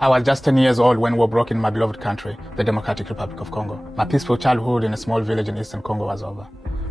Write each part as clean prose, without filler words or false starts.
I was just 10 years old when war broke in my beloved country, the Democratic Republic of Congo. My peaceful childhood in a small village in eastern Congo was over.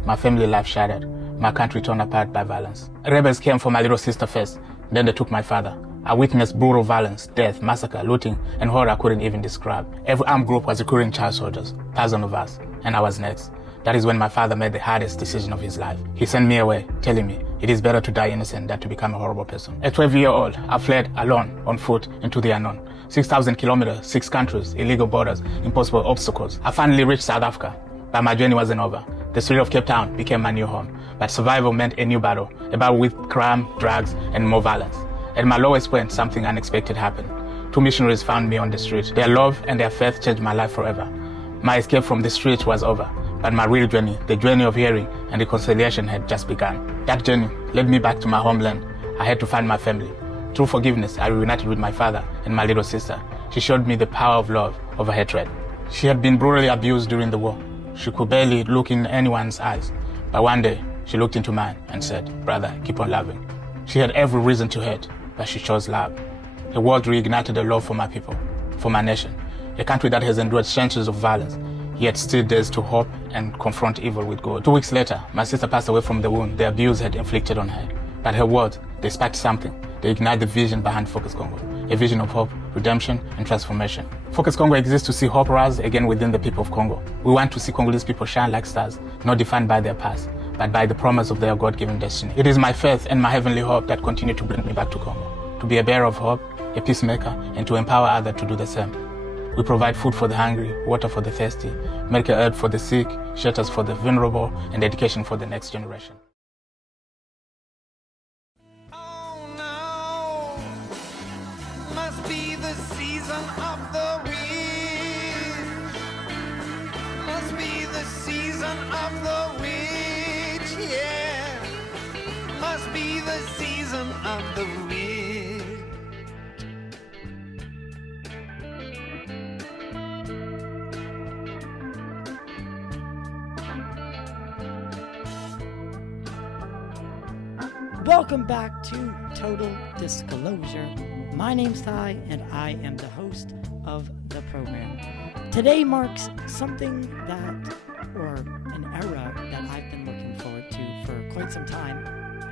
My family life shattered, my country torn apart by violence. Rebels came for my little sister first, then they took my father. I witnessed brutal violence, death, massacre, looting, and horror I couldn't even describe. Every armed group was recruiting child soldiers, thousands of us, and I was next. That is when my father made the hardest decision of his life. He sent me away, telling me it is better to die innocent than to become a horrible person. At 12-year-old, I fled alone, on foot, into the unknown. 6,000 kilometers, 6 countries, illegal borders, impossible obstacles. I finally reached South Africa, but my journey wasn't over. The street of Cape Town became my new home, but survival meant a new battle, a battle with crime, drugs, and more violence. At my lowest point, something unexpected happened. 2 missionaries found me on the street. Their love and their faith changed my life forever. My escape from the street was over, but my real journey, the journey of healing and reconciliation, had just begun. That journey led me back to my homeland. I had to find my family. Through forgiveness, I reunited with my father and my little sister. She showed me the power of love over hatred. She had been brutally abused during the war. She could barely look in anyone's eyes. But one day, she looked into mine and said, "Brother, keep on loving." She had every reason to hate, but she chose love. The world reignited a love for my people, for my nation, a country that has endured centuries of violence, yet still dares to hope and confront evil with good. 2 weeks later, my sister passed away from the wound the abuse had inflicted on her. But her words, they sparked something. They ignite the vision behind Focus Congo, a vision of hope, redemption, and transformation. Focus Congo exists to see hope rise again within the people of Congo. We want to see Congolese people shine like stars, not defined by their past, but by the promise of their God-given destiny. It is my faith and my heavenly hope that continue to bring me back to Congo, to be a bearer of hope, a peacemaker, and to empower others to do the same. We provide food for the hungry, water for the thirsty, medical aid for the sick, shelters for the vulnerable, and education for the next generation. Welcome back to Total Disclosure. My name's Ty, and I am the host of the program. Today marks something that, or an era that I've been looking forward to for quite some time.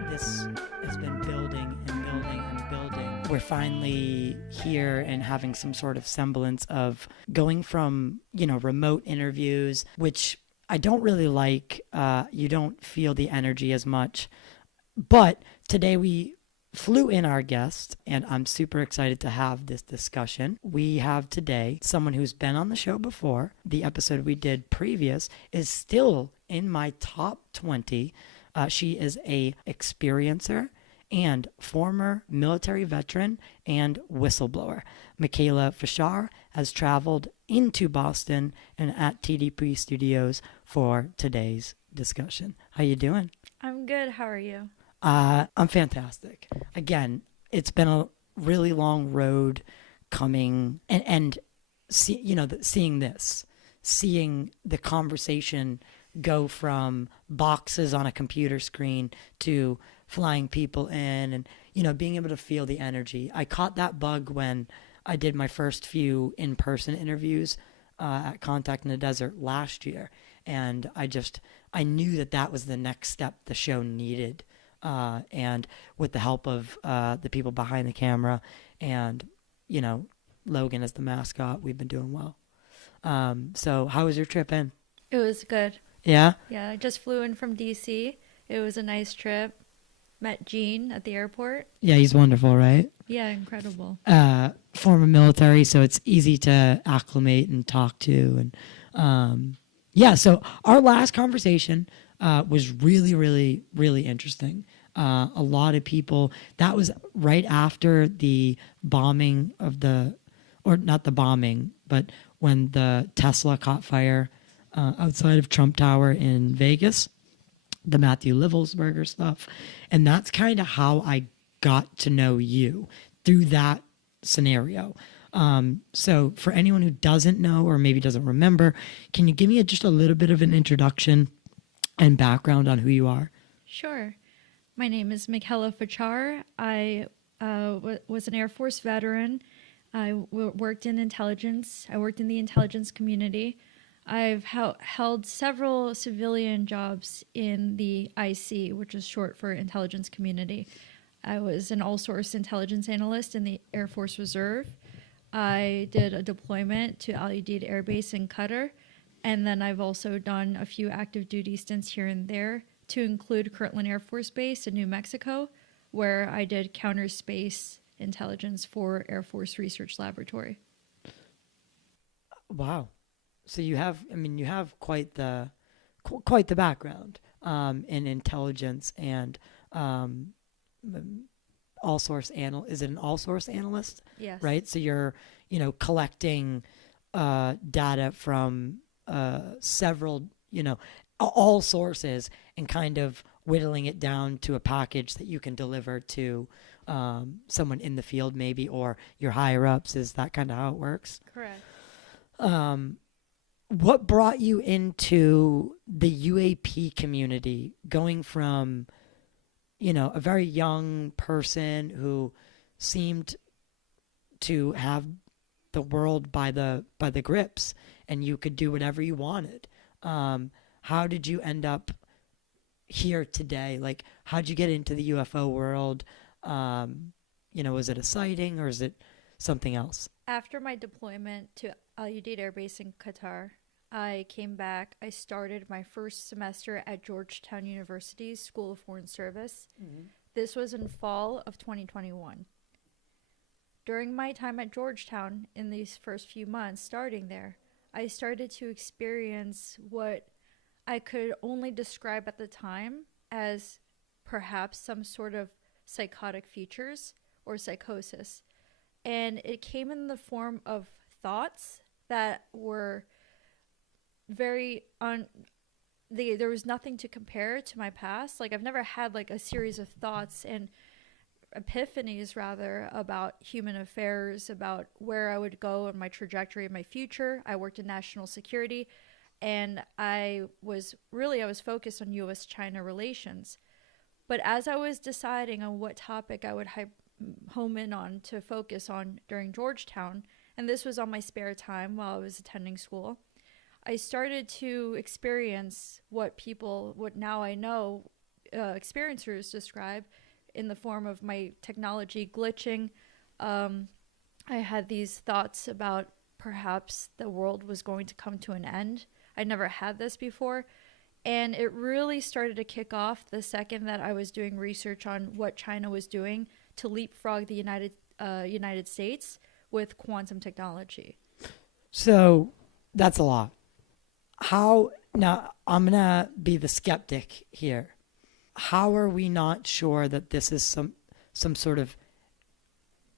This has been building and building and building. We're finally here and having some sort of semblance of going from, remote interviews, which I don't really like. You don't feel the energy as much. But today we flew in our guest, and I'm super excited to have this discussion. We have today someone who's been on the show before. The episode we did previous is still in my top 20. She is a experiencer and former military veteran and whistleblower. Michaela Fachar has traveled into Boston and at TDP Studios for today's discussion. How you doing? I'm good. How are you? I'm fantastic. Again, it's been a really long road coming and seeing the conversation go from boxes on a computer screen to flying people in and, being able to feel the energy. I caught that bug when I did my first few in-person interviews at Contact in the Desert last year. And I knew that was the next step the show needed. And with the help of the people behind the camera and, Logan as the mascot, we've been doing well. So how was your trip in? It was good. Yeah? Yeah, I just flew in from DC. It was a nice trip. Met Gene at the airport. Yeah, he's wonderful, right? Yeah, incredible. Former military, so it's easy to acclimate and talk to. And so our last conversation was really, really, really interesting. A lot of people, that was right after the bombing or not the bombing, but when the Tesla caught fire outside of Trump Tower in Vegas, the Matthew Livelsberger stuff. And that's kind of how I got to know you, through that scenario. So for anyone who doesn't know or maybe doesn't remember, can you give me just a little bit of an introduction and background on who you are? Sure. My name is Michaela Fachar. I was an Air Force veteran. worked in intelligence. I worked in the intelligence community. I've held several civilian jobs in the IC, which is short for intelligence community. I was an all-source intelligence analyst in the Air Force Reserve. I did a deployment to Al Udeid Air Base in Qatar, and then I've also done a few active duty stints here and there, to include Kirtland Air Force Base in New Mexico, where I did counter space intelligence for Air Force Research Laboratory. Wow. So you have quite the background in intelligence and all source is it an all source analyst? Yes. Right. So you're collecting data from several all sources and kind of whittling it down to a package that you can deliver to someone in the field, maybe, or your higher ups. Is that kind of how it works? Correct. What brought you into the UAP community, going from, a very young person who seemed to have the world by the grips and you could do whatever you wanted? How did you end up here today? Like, how'd you get into the UFO world? Was it a sighting or is it something else? After my deployment to Al Udeid Air Base in Qatar, I came back. I started my first semester at Georgetown University's School of Foreign Service. Mm-hmm. This was in fall of 2021. During my time at Georgetown, in these first few months starting there, I started to experience what I could only describe at the time as perhaps some sort of psychotic features or psychosis. And it came in the form of thoughts that were very there was nothing to compare to my past. Like, I've never had like a series of thoughts and epiphanies rather about human affairs, about where I would go in my trajectory in my future. I worked in national security, and I was focused on U.S.-China relations. But as I was deciding on what topic I would home in on to focus on during Georgetown, and this was on my spare time while I was attending school, I started to experience what now I know experiencers describe in the form of my technology glitching. I had these thoughts about perhaps the world was going to come to an end. I never had this before. And it really started to kick off the second that I was doing research on what China was doing to leapfrog the United States with quantum technology. So that's a lot. Now I'm going to be the skeptic here. How are we not sure that this is some sort of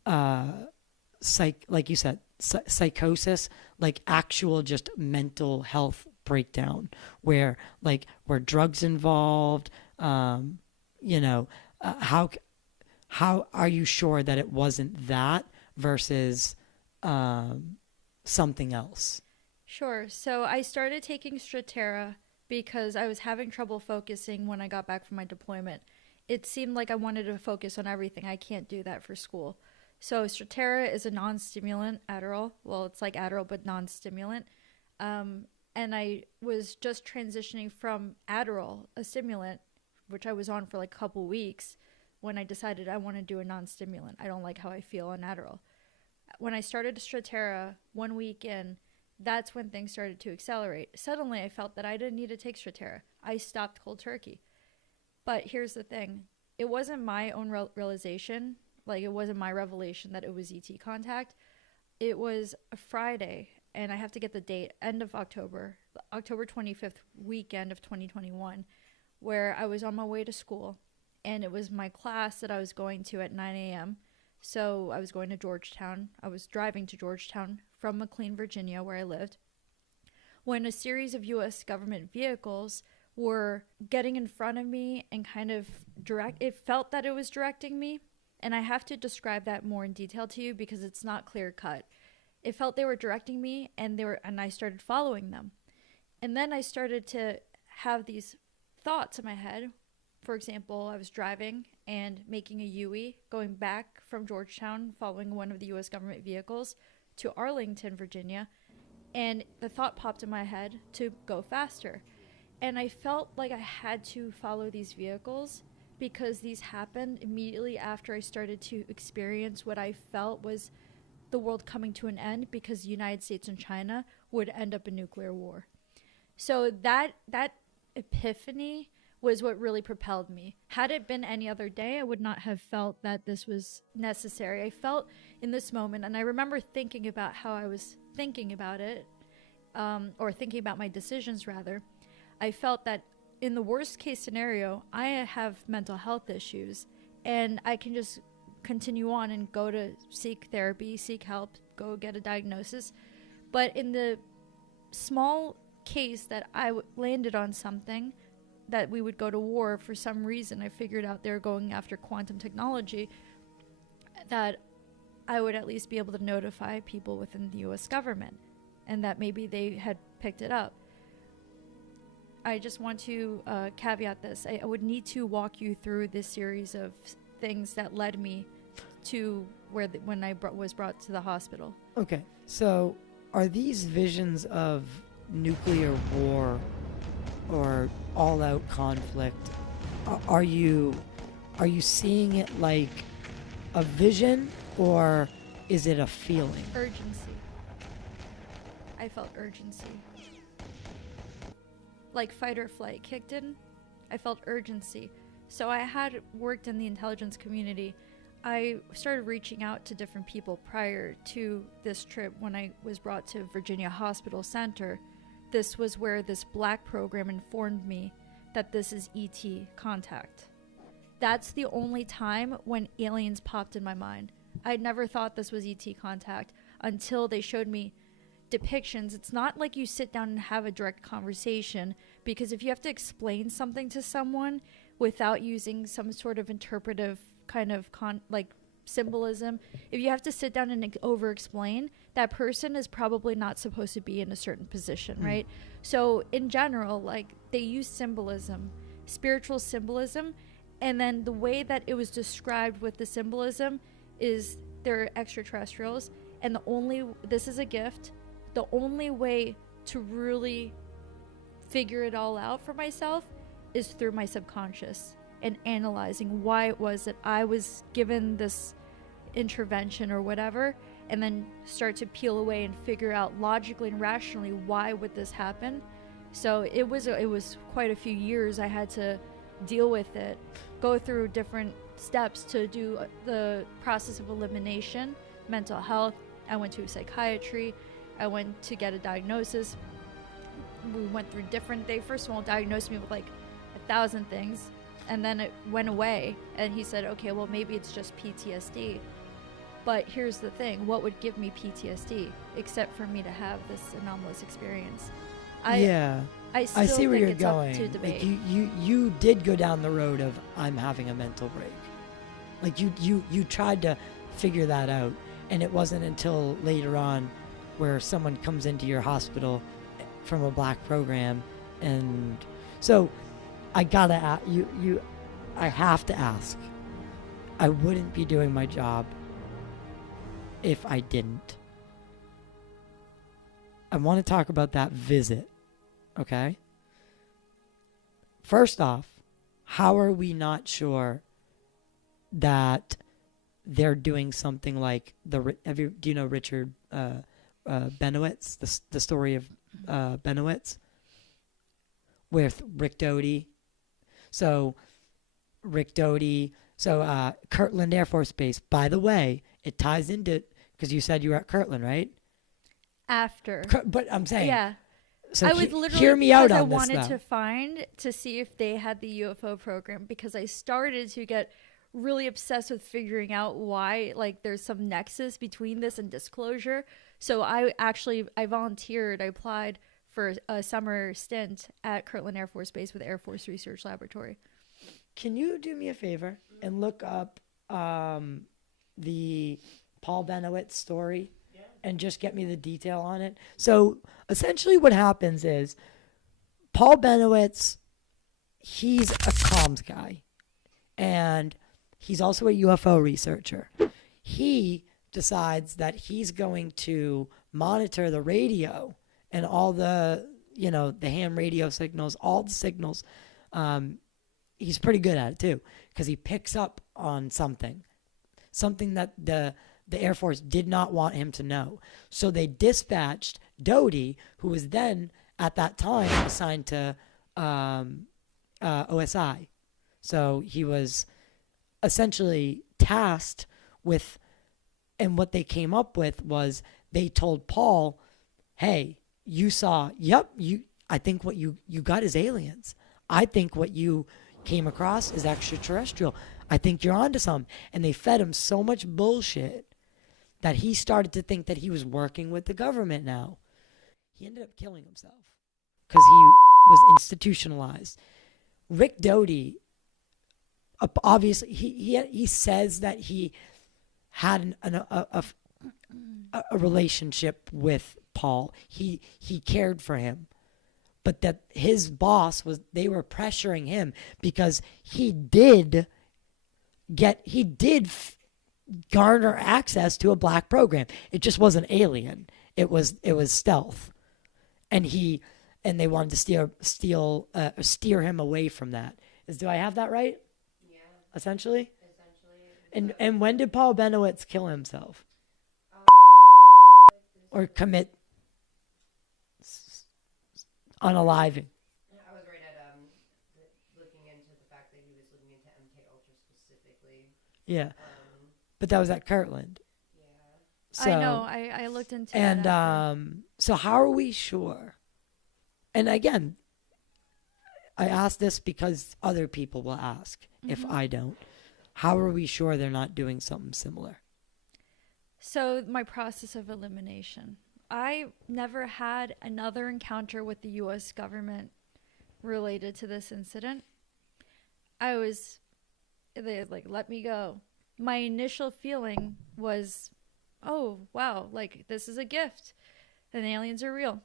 like you said, psychosis, like actual just mental health breakdown where drugs involved? How are you sure that it wasn't that versus something else? Sure. So I started taking Strattera because I was having trouble focusing when I got back from my deployment. It seemed like I wanted to focus on everything. I can't do that for school. So Strattera is a non-stimulant Adderall. Well, it's like Adderall, but non-stimulant. And I was just transitioning from Adderall, a stimulant, which I was on for like a couple weeks, when I decided I want to do a non-stimulant. I don't like how I feel on Adderall. When I started Strattera 1 week in, that's when things started to accelerate. Suddenly, I felt that I didn't need to take Strattera. I stopped cold turkey. But here's the thing. It wasn't my own realization. Like, it wasn't my revelation that it was ET contact. It was a Friday, and I have to get the date, end of October 25th weekend of 2021, where I was on my way to school, and it was my class that I was going to at 9 a.m., So I was going to Georgetown. I was driving to Georgetown from McLean, Virginia, where I lived, when a series of U.S. government vehicles were getting in front of me and kind of it felt that it was directing me. And I have to describe that more in detail to you because it's not clear cut. It felt they were directing me, and I started following them. And then I started to have these thoughts in my head. for example, I was driving and making a UE going back from Georgetown following one of the U.S. government vehicles to Arlington, Virginia, and the thought popped in my head to go faster. And I felt like I had to follow these vehicles because these happened immediately after I started to experience what I felt was the world coming to an end because the United States and China would end up in nuclear war. So that epiphany was what really propelled me. Had it been any other day, I would not have felt that this was necessary. I felt in this moment, and I remember thinking about how I was thinking about it, or thinking about my decisions rather. I felt that in the worst case scenario, I have mental health issues, and I can just continue on and go to seek therapy, seek help, go get a diagnosis. But in the small case that I landed on something that we would go to war for some reason, I figured out they're going after quantum technology, that I would at least be able to notify people within the U.S. government, and that maybe they had picked it up. I just want to caveat this. I would need to walk you through this series of things that led me to when I was brought to the hospital. Okay, so are these visions of nuclear war or all-out conflict, are you seeing it like a vision, or is it a feeling? Urgency. I felt urgency. Like fight or flight kicked in. I felt urgency. So I had worked in the intelligence community. I started reaching out to different people prior to this trip when I was brought to Virginia Hospital Center. This was where this black program informed me that this is ET contact. That's the only time when aliens popped in my mind. I'd never thought this was ET contact until they showed me depictions. It's not like you sit down and have a direct conversation, because if you have to explain something to someone without using some sort of interpretive kind of symbolism, if you have to sit down and over explain, that person is probably not supposed to be in a certain position, right? So in general, like, they use symbolism, spiritual symbolism, and then the way that it was described with the symbolism is they're extraterrestrials, and this is a gift. The only way to really figure it all out for myself is through my subconscious and analyzing why it was that I was given this intervention or whatever, and then start to peel away and figure out logically and rationally why would this happen. So it was quite a few years I had to deal with it, go through different steps to do the process of elimination, mental health. I went to psychiatry. I went to get a diagnosis. We went through they first of all diagnosed me with like 1,000 things, and then it went away, and he said, okay, well, maybe it's just PTSD. But here's the thing, what would give me PTSD except for me to have this anomalous experience? I see where you're going. Up to debate. Like you did go down the road of I'm having a mental break. Like you tried to figure that out, and it wasn't until later on where someone comes into your hospital from a black program. And so I gotta ask you, I have to ask, I wouldn't be doing my job if I didn't. I want to talk about that visit, okay? First off, how are we not sure that they're doing something like do you know Richard Benowitz, the story of Benowitz with Rick Doty? So Kirtland Air Force Base, by the way, it ties into, because you said you were at Kirtland, right? After. But I'm saying. Yeah. So I was literally, hear me out I on this, wanted to see if they had the UFO program, because I started to get really obsessed with figuring out why, like, there's some nexus between this and disclosure. So I volunteered. I applied for a summer stint at Kirtland Air Force Base with Air Force Research Laboratory. Can you do me a favor and look up the Paul Benowitz story and just get me the detail on it? So essentially what happens is Paul Benowitz, he's a con comms guy, and he's also a UFO researcher. He decides that he's going to monitor the radio and all the, the ham radio signals, all the signals. He's pretty good at it too, because he picks up on something that the Air Force did not want him to know. So they dispatched Doty, who was then at that time assigned to OSI. So he was essentially tasked with, and what they came up with was they told Paul, hey, you saw, I think what you got is aliens. I think what you came across is extraterrestrial. I think you're onto something. And they fed him so much bullshit that he started to think that he was working with the government now. He ended up killing himself because he was institutionalized. Rick Doty, obviously, he says that he had a relationship with Paul. He cared for him. But that his boss they were pressuring him because he did garner access to a black program. It just wasn't alien. It was stealth, and they wanted to steer him away from that. Do I have that right? Yeah. Essentially. And when did Paul Benowitz kill himself? Or commit unaliving? I was right at looking into the fact that he was looking into MK Ultra specifically. Yeah, but that was at Kirtland. Yeah. So, I know. I looked into and that. So how are we sure? And again, I ask this because other people will ask if I don't. How are we sure they're not doing something similar? So my process of elimination. I never had another encounter with the U.S. government related to this incident. They let me go. My initial feeling was, oh, wow, this is a gift and aliens are real.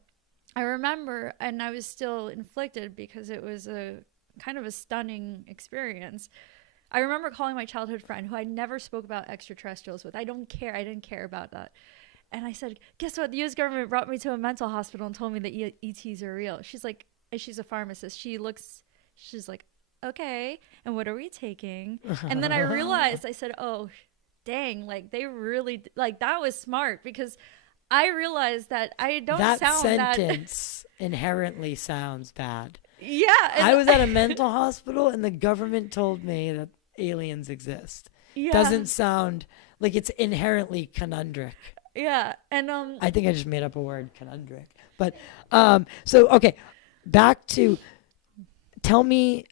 I remember, and I was still inflicted because it was a kind of a stunning experience. I remember calling my childhood friend who I never spoke about extraterrestrials with. I didn't care about that. And I said, guess what? The U.S. government brought me to a mental hospital and told me that ETs are real. She's like, and she's a pharmacist. She's like, okay, and what are we taking? And then I realized, I said, oh, dang, they really, that was smart, because I realized that I don't sound that... That sentence inherently sounds bad. Yeah. I was at a mental hospital and the government told me that aliens exist. Yeah. Doesn't sound like it's inherently conundric. Yeah. And I think I just made up a word, conundric. But so okay, back to, tell me,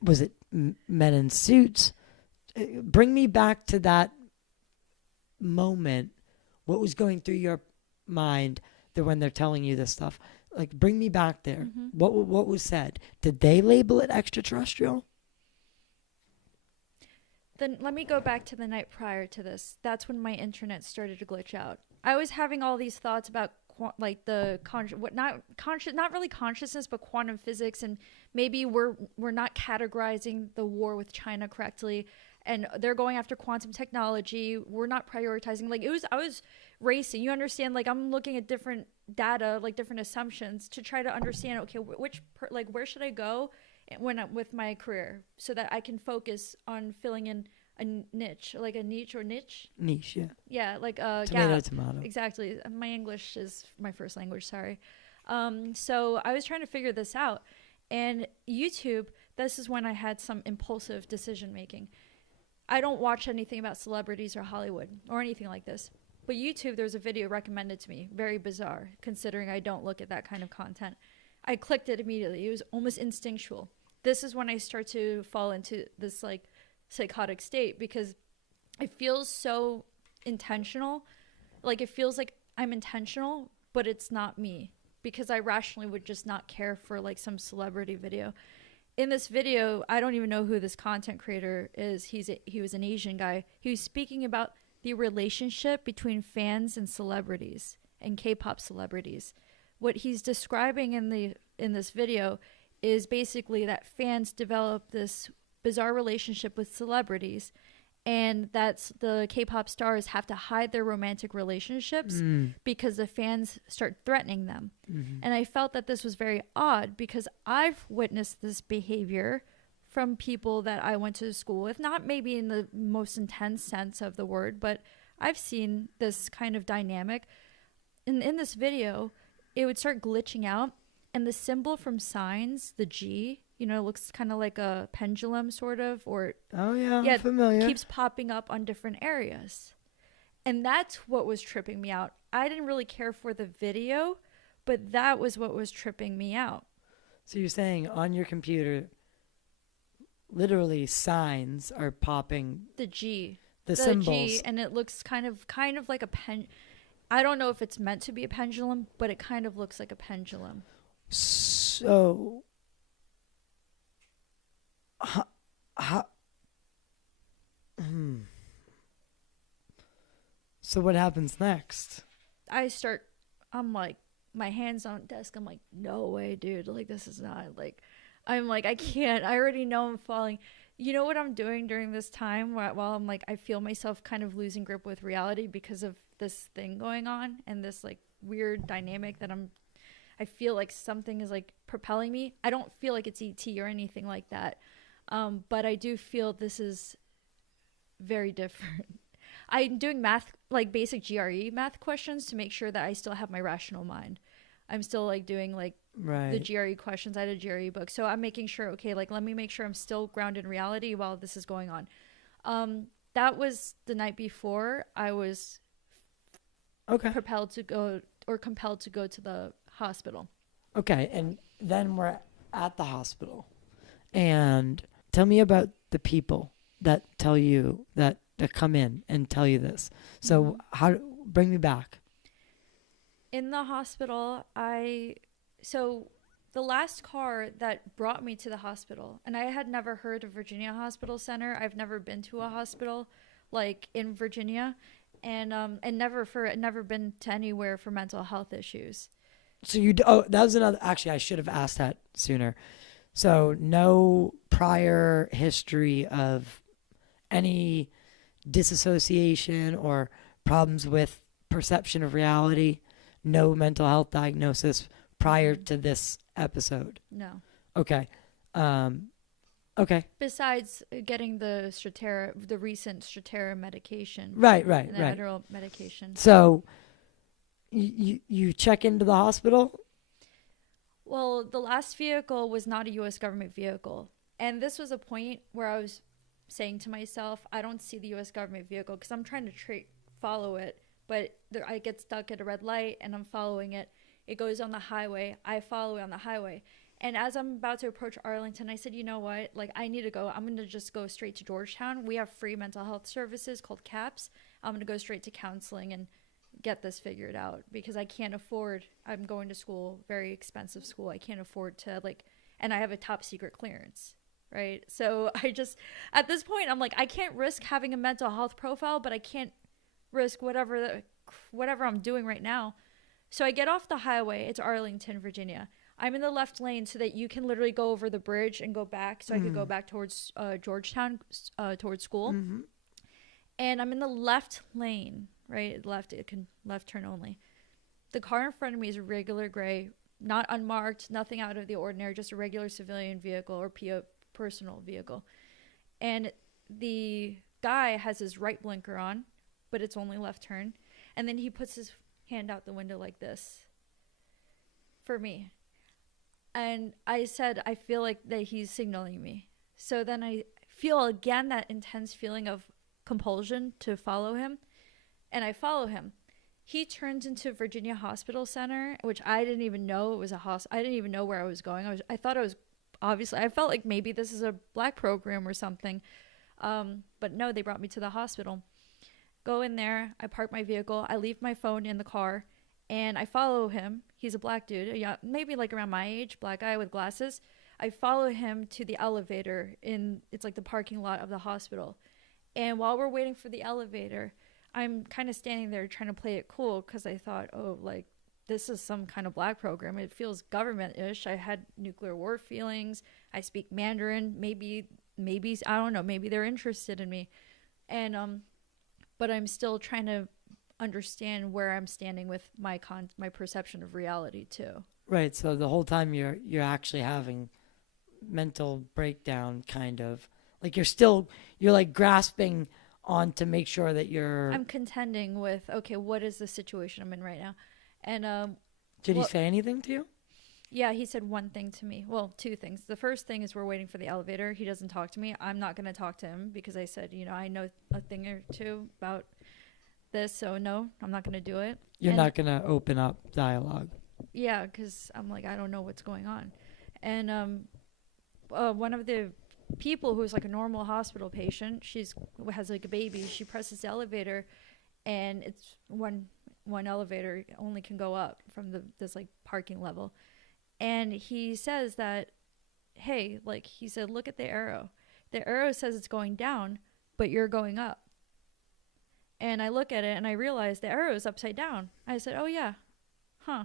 was it men in suits? Bring me back to that moment. What was going through your mind when they're telling you this stuff? Bring me back there. Mm-hmm. What was said? Did they label it extraterrestrial? Then let me go back to the night prior to this. That's when my internet started to glitch out. I was having all these thoughts about not really consciousness, but quantum physics, and maybe we're not categorizing the war with China correctly, and they're going after quantum technology. We're not prioritizing. I was racing. You understand? I'm looking at different data, different assumptions to try to understand. Okay, where should I go when I'm with my career, so that I can focus on filling in a niche, Niche, yeah. Yeah, tomato, gap. tomato. Exactly. My English is my first language, sorry. So I was trying to figure this out. And YouTube, this is when I had some impulsive decision making. I don't watch anything about celebrities or Hollywood or anything like this. But YouTube, there's a video recommended to me. Very bizarre, considering I don't look at that kind of content. I clicked it immediately. It was almost instinctual. This is when I start to fall into this psychotic state, because it feels so intentional. It feels like I'm intentional, but it's not me, because I rationally would just not care for some celebrity video. In this video, I don't even know who this content creator is. He was an Asian guy. He was speaking about the relationship between fans and celebrities and K-pop celebrities. What he's describing in this video is basically that fans develop this bizarre relationship with celebrities, and that's the K-pop stars have to hide their romantic relationships because the fans start threatening them. And I felt that this was very odd because I've witnessed this behavior from people that I went to school with, not maybe in the most intense sense of the word, but I've seen this kind of dynamic. In this video, it would start glitching out, and the symbol from signs, the G, looks kind of like a pendulum sort of, or I'm familiar. Keeps popping up on different areas. And that's what was tripping me out. I didn't really care for the video, but that was what was tripping me out. So you're saying on your computer, literally signs are popping. The G. The symbols. G, and it looks kind of like a pen. I don't know if it's meant to be a pendulum, but it kind of looks like a pendulum. So, So what happens next? I'm like, my hands on the desk. I'm like, no way, dude. Like, this is not like, I'm like, I can't. I already know I'm falling. You know what I'm doing during this time while I'm like, I feel myself kind of losing grip with reality because of this thing going on and this like weird dynamic that I feel like something is like propelling me. I don't feel like it's ET or anything like that. But I do feel this is very different. I'm doing math, like basic GRE math questions to make sure that I still have my rational mind. I'm still like doing like the GRE questions. I had a GRE book. So I'm making sure, okay, like let me make sure I'm still grounded in reality while this is going on. That was the night before I was compelled to go to the hospital. Okay. And then we're at the hospital. And tell me about the people that tell you that come in and tell you this. So bring me back. In the hospital, so the last car that brought me to the hospital, and I had never heard of Virginia Hospital Center. I've never been to a hospital like in Virginia, and never been to anywhere for mental health issues. So that was another, actually I should have asked that sooner. So no prior history of any disassociation or problems with perception of reality, no mental health diagnosis prior to this episode? No. Okay. Okay. Besides getting the recent Strattera medication. Right. Adderall medication. So you check into the hospital? Well, the last vehicle was not a U.S. government vehicle. And this was a point where I was saying to myself, I don't see the U.S. government vehicle because I'm trying to follow it. But I get stuck at a red light and I'm following it. It goes on the highway. I follow it on the highway. And as I'm about to approach Arlington, I said, you know what? Like, I need to go. I'm going to just go straight to Georgetown. We have free mental health services called CAPS. I'm going to go straight to counseling and get this figured out because I can't afford. I'm going to school, very expensive school. I can't afford to, and I have a top secret clearance. Right. So I just, at this point, I'm like, I can't risk having a mental health profile, but I can't risk whatever I'm doing right now. So I get off the highway. It's Arlington, Virginia. I'm in the left lane so that you can literally go over the bridge and go back. So I could go back towards Georgetown, towards school. Mm-hmm. And I'm in the left lane, right? It can left turn only. The car in front of me is a regular gray, not unmarked, nothing out of the ordinary, just a regular civilian vehicle or personal vehicle. And the guy has his right blinker on, but it's only left turn. And then he puts his hand out the window like this for me. And I said, I feel like that he's signaling me. So then I feel again that intense feeling of compulsion to follow him. And I follow him. He turns into Virginia Hospital Center, which I didn't even know it was a hospital. I didn't even know where I was going. I thought I was, obviously, I felt like maybe this is a black program or something. But no, they brought me to the hospital. Go in there. I park my vehicle. I leave my phone in the car. And I follow him. He's a black dude, maybe like around my age, black guy with glasses. I follow him to the elevator it's like the parking lot of the hospital. And while we're waiting for the elevator, I'm kind of standing there trying to play it cool because I thought, this is some kind of black program. It feels government-ish. I had nuclear war feelings. I speak Mandarin. Maybe I don't know. Maybe they're interested in me, and but I'm still trying to understand where I'm standing with my perception of reality too. Right. So the whole time you're actually having mental breakdown, kind of like you're like grasping on to make sure that I'm contending with, okay, what is the situation I'm in right now? And did he say anything to you? Yeah, he said one thing to me. Well, two things. The first thing is we're waiting for the elevator. He doesn't talk to me. I'm not going to talk to him because I said, I know a thing or two about this, so no, I'm not going to do it. You're not going to open up dialogue. Yeah, because I'm like, I don't know what's going on. And one of the people who's like a normal hospital patient, has like a baby. She presses the elevator, and it's one elevator only can go up from this like parking level. And he says that, hey, like he said, look at the arrow. The arrow says it's going down, but you're going up. And I look at it and I realize the arrow is upside down. I said, oh yeah, huh.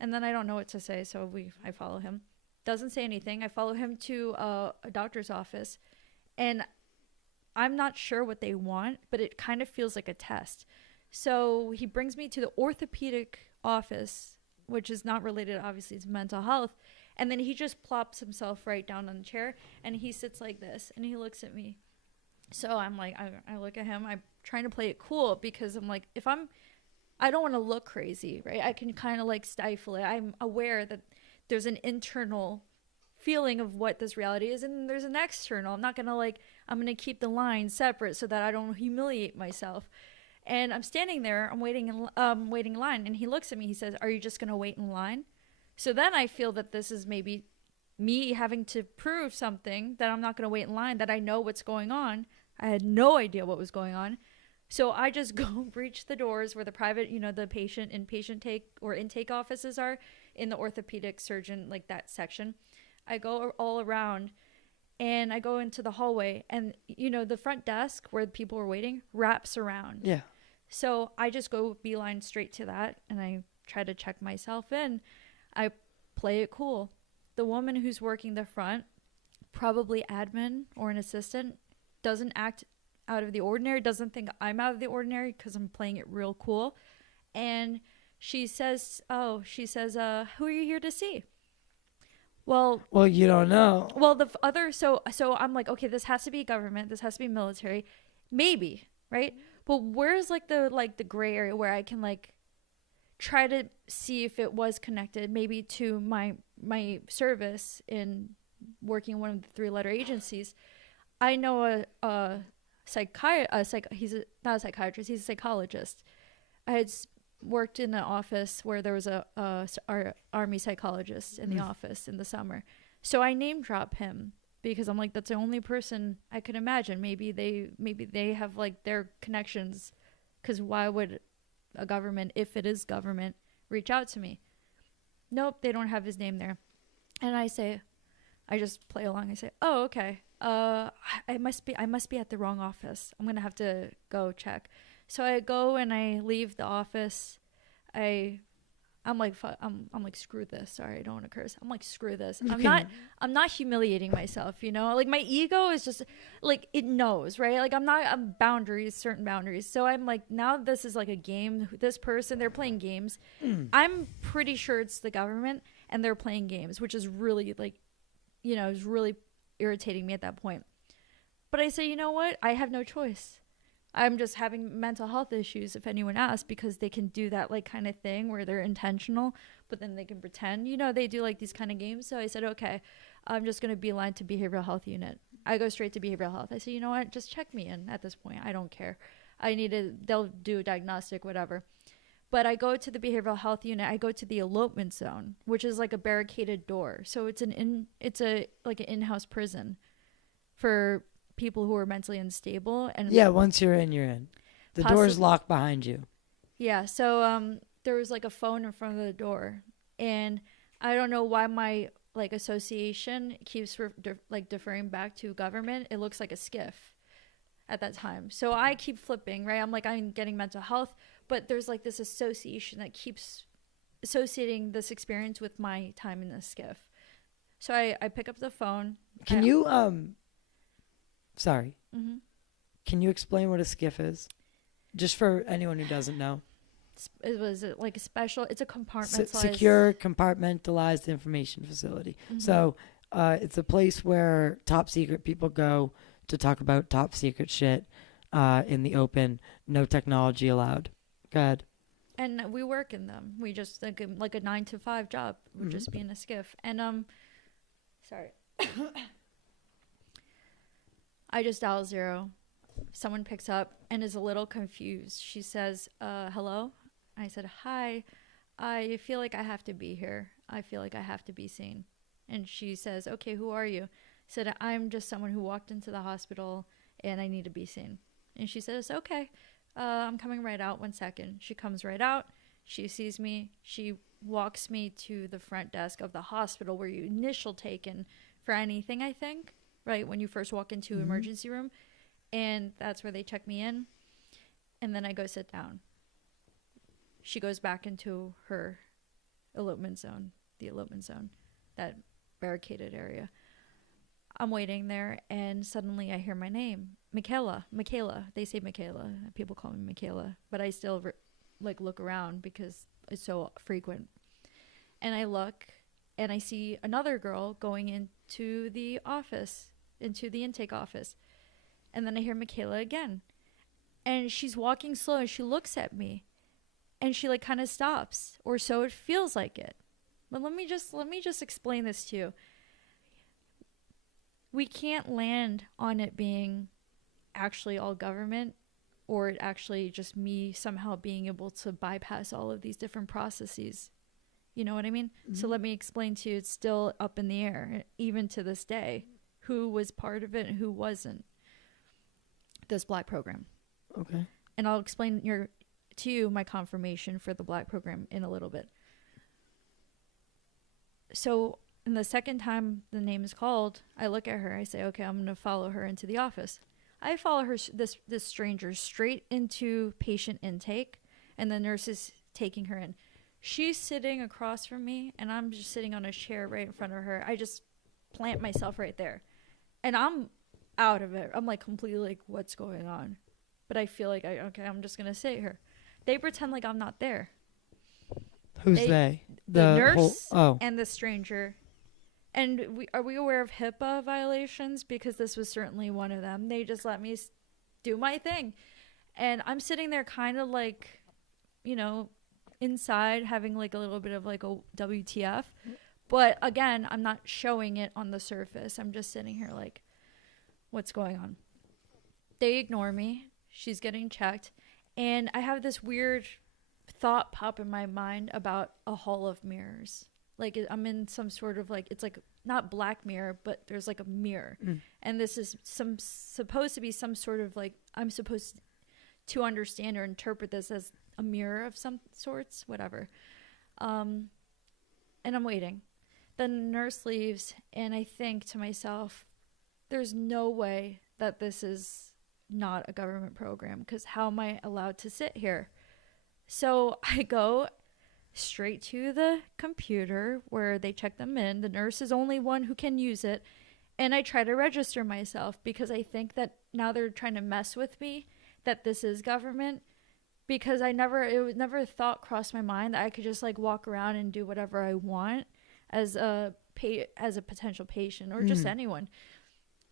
And then I don't know what to say, so I follow him. Doesn't say anything. I follow him to a doctor's office, and I'm not sure what they want, but it kind of feels like a test. So he brings me to the orthopedic office, which is not related, obviously, to mental health. And then he just plops himself right down on the chair, and he sits like this, and he looks at me. So I'm like, I look at him. I'm trying to play it cool because I'm like, I don't want to look crazy, right? I can kind of like stifle it. I'm aware that there's an internal feeling of what this reality is, and there's an external. I'm going to keep the lines separate so that I don't humiliate myself. And I'm standing there, I'm waiting in line, and he looks at me, he says, are you just going to wait in line? So then I feel that this is maybe me having to prove something, that I'm not going to wait in line, that I know what's going on. I had no idea what was going on. So I just go reach the doors where the private, the patient, inpatient intake offices are in the orthopedic surgeon, like that section. I go all around and I go into the hallway, and, the front desk where the people were waiting wraps around. Yeah. So I just go beeline straight to that, and I try to check myself in. I play it cool. The woman who's working the front, probably admin or an assistant, doesn't act out of the ordinary, doesn't think I'm out of the ordinary because I'm playing it real cool. And she says, who are you here to see? Well, you don't know. Well, so I'm like, okay, this has to be government. This has to be military. Maybe, right? But where's like the gray area where I can like try to see if it was connected maybe to my service in working in one of the 3-letter agencies. I know not a psychiatrist, he's a psychologist. I had worked in an office where there was our army psychologist in the office in the summer. So I name drop him because I'm like, that's the only person I could imagine. Maybe they have like their connections, because why would a government, if it is government, reach out to me? Nope, they don't have his name there. And I just play along. I say, oh, okay. I must be at the wrong office. I'm gonna have to go check. So I go and I leave the office. I'm like screw this. Sorry, I don't want to curse. I'm like, screw this. I'm not humiliating myself, like my ego is just like, it knows, right? Like I'm certain boundaries. So I'm like, now this is like a game. This person, they're playing games. I'm pretty sure it's the government and they're playing games, which is really like, is really irritating me at that point. But I say, you know what? I have no choice. I'm just having mental health issues, if anyone asks, because they can do that like kind of thing where they're intentional, but then they can pretend, they do like these kind of games. So I said, okay, I'm just going to beeline to behavioral health unit. I go straight to behavioral health. I say, you know what? Just check me in at this point. I don't care. They'll do a diagnostic, whatever. But I go to the behavioral health unit. I go to the elopement zone, which is like a barricaded door. So it's an in-house prison for people who are mentally unstable. And once you're in. The door's locked behind you. Yeah. So there was like a phone in front of the door, and I don't know why my like association keeps deferring back to government. It looks like a skiff at that time. So I keep flipping, right? I'm like, I'm getting mental health, but there's like this association that keeps associating this experience with my time in the skiff. So I pick up the phone. Can you, sorry. Mm-hmm. Can you explain what a skiff is? Just for anyone who doesn't know. It was like a special, it's a compartmentalized. Secure, compartmentalized information facility. Mm-hmm. So it's a place where top secret people go to talk about top secret shit in the open. No technology allowed. Go ahead. And we work in them. We just like a 9-to-5 job. We're just being a skiff. And sorry. I just dial 0. Someone picks up and is a little confused. She says, hello? I said, hi. I feel like I have to be here. I feel like I have to be seen. And she says, okay, who are you? I said, I'm just someone who walked into the hospital and I need to be seen. And she says, okay. I'm coming right out. 1 second. She comes right out. She sees me. She walks me to the front desk of the hospital where you initial taken for anything, I think, right? When you first walk into emergency room. And that's where they check me in. And then I go sit down. She goes back into her elopement zone, that barricaded area. I'm waiting there, and suddenly I hear my name, Michaela. They say Michaela. People call me Michaela, but I still look around because it's so frequent. And I look, and I see another girl going into the office, into the intake office. And then I hear Michaela again, and she's walking slow, and she looks at me, and she kind of stops, or so it feels like it. But let me just explain this to you. We can't land on it being actually all government, or it actually just me somehow being able to bypass all of these different processes. You know what I mean? Mm-hmm. So let me explain to you, it's still up in the air, even to this day, who was part of it and who wasn't. This Black program. Okay. And I'll explain to you my confirmation for the Black program in a little bit. So, and the second time the name is called, I look at her. I say, okay, I'm going to follow her into the office. I follow her, this stranger, straight into patient intake, and the nurse is taking her in. She's sitting across from me, and I'm just sitting on a chair right in front of her. I just plant myself right there. And I'm out of it. I'm completely what's going on? But I feel like, I'm just going to sit here. They pretend like I'm not there. Who's they? The nurse and the stranger. And are we aware of HIPAA violations? Because this was certainly one of them. They just let me do my thing. And I'm sitting there kind of inside having a little bit of a WTF. But again, I'm not showing it on the surface. I'm just sitting here what's going on? They ignore me. She's getting checked. And I have this weird thought pop in my mind about a hall of mirrors. I'm in some sort of it's not Black Mirror, but there's a mirror. And this is supposed to be some sort of I'm supposed to understand or interpret this as a mirror of some sorts, whatever. And I'm waiting. The nurse leaves, and I think to myself, there's no way that this is not a government program, because how am I allowed to sit here? So I go straight to the computer where they check them in. The nurse is only one who can use it. And I try to register myself because I think that now they're trying to mess with me, that this is government, because it never a thought crossed my mind that I could just walk around and do whatever I want as a potential patient or just anyone.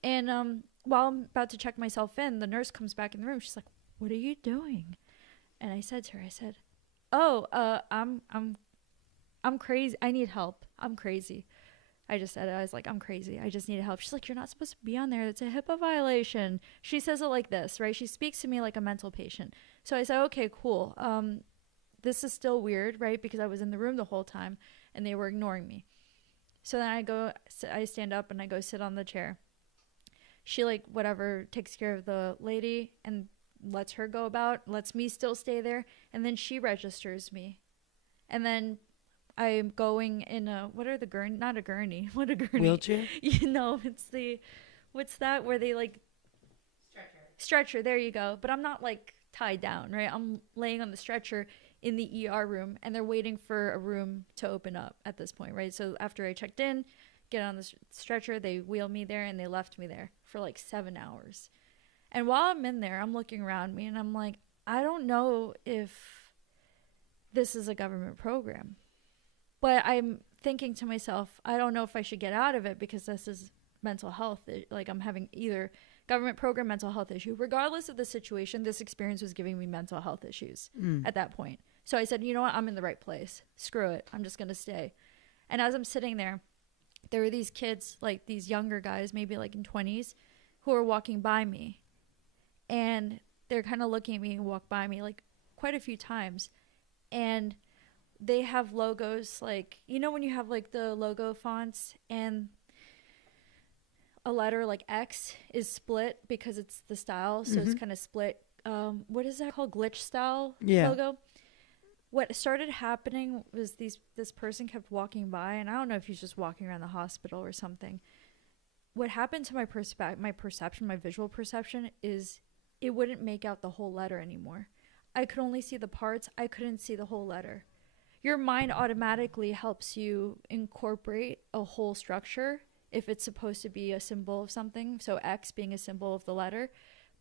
And while I'm about to check myself in, the nurse comes back in the room. She's like, "What are you doing?" And I said to her, "Oh, I'm crazy. I need help. I'm crazy." I just said it. I was like, "I'm crazy. I just need help." She's like, "You're not supposed to be on there. It's a HIPAA violation." She says it like this, right? She speaks to me like a mental patient. So I said, "Okay, cool. This is still weird, right? Because I was in the room the whole time and they were ignoring me." So then I stand up and I go sit on the chair. She takes care of the lady and lets her go about, lets me still stay there. And then she registers me. And then I'm going in what a gurney. Wheelchair? It's what's that where they stretcher. There you go. But I'm not tied down, right? I'm laying on the stretcher in the ER room, and they're waiting for a room to open up at this point, right? So after I checked in, get on the stretcher, they wheeled me there, and they left me there for like 7 hours. And while I'm in there, I'm looking around me, and I'm like, I don't know if this is a government program. But I'm thinking to myself, I don't know if I should get out of it because this is mental health. Like, I'm having either government program, mental health issue. Regardless of the situation, this experience was giving me mental health issues at that point. So I said, you know what? I'm in the right place. Screw it. I'm just going to stay. And as I'm sitting there were these kids, like these younger guys, maybe like in 20s, who are walking by me. And they're kind of looking at me and walk by me like quite a few times. And they have logos, like, you know when you have like the logo fonts and a letter like X is split because it's the style, so it's kind of split. What is that called? Glitch style logo. What started happening was this person kept walking by, and I don't know if he's just walking around the hospital or something. What happened to my perception, my visual perception, is it wouldn't make out the whole letter anymore. I could only see the parts. I couldn't see the whole letter. Your mind automatically helps you incorporate a whole structure if it's supposed to be a symbol of something. So X being a symbol of the letter.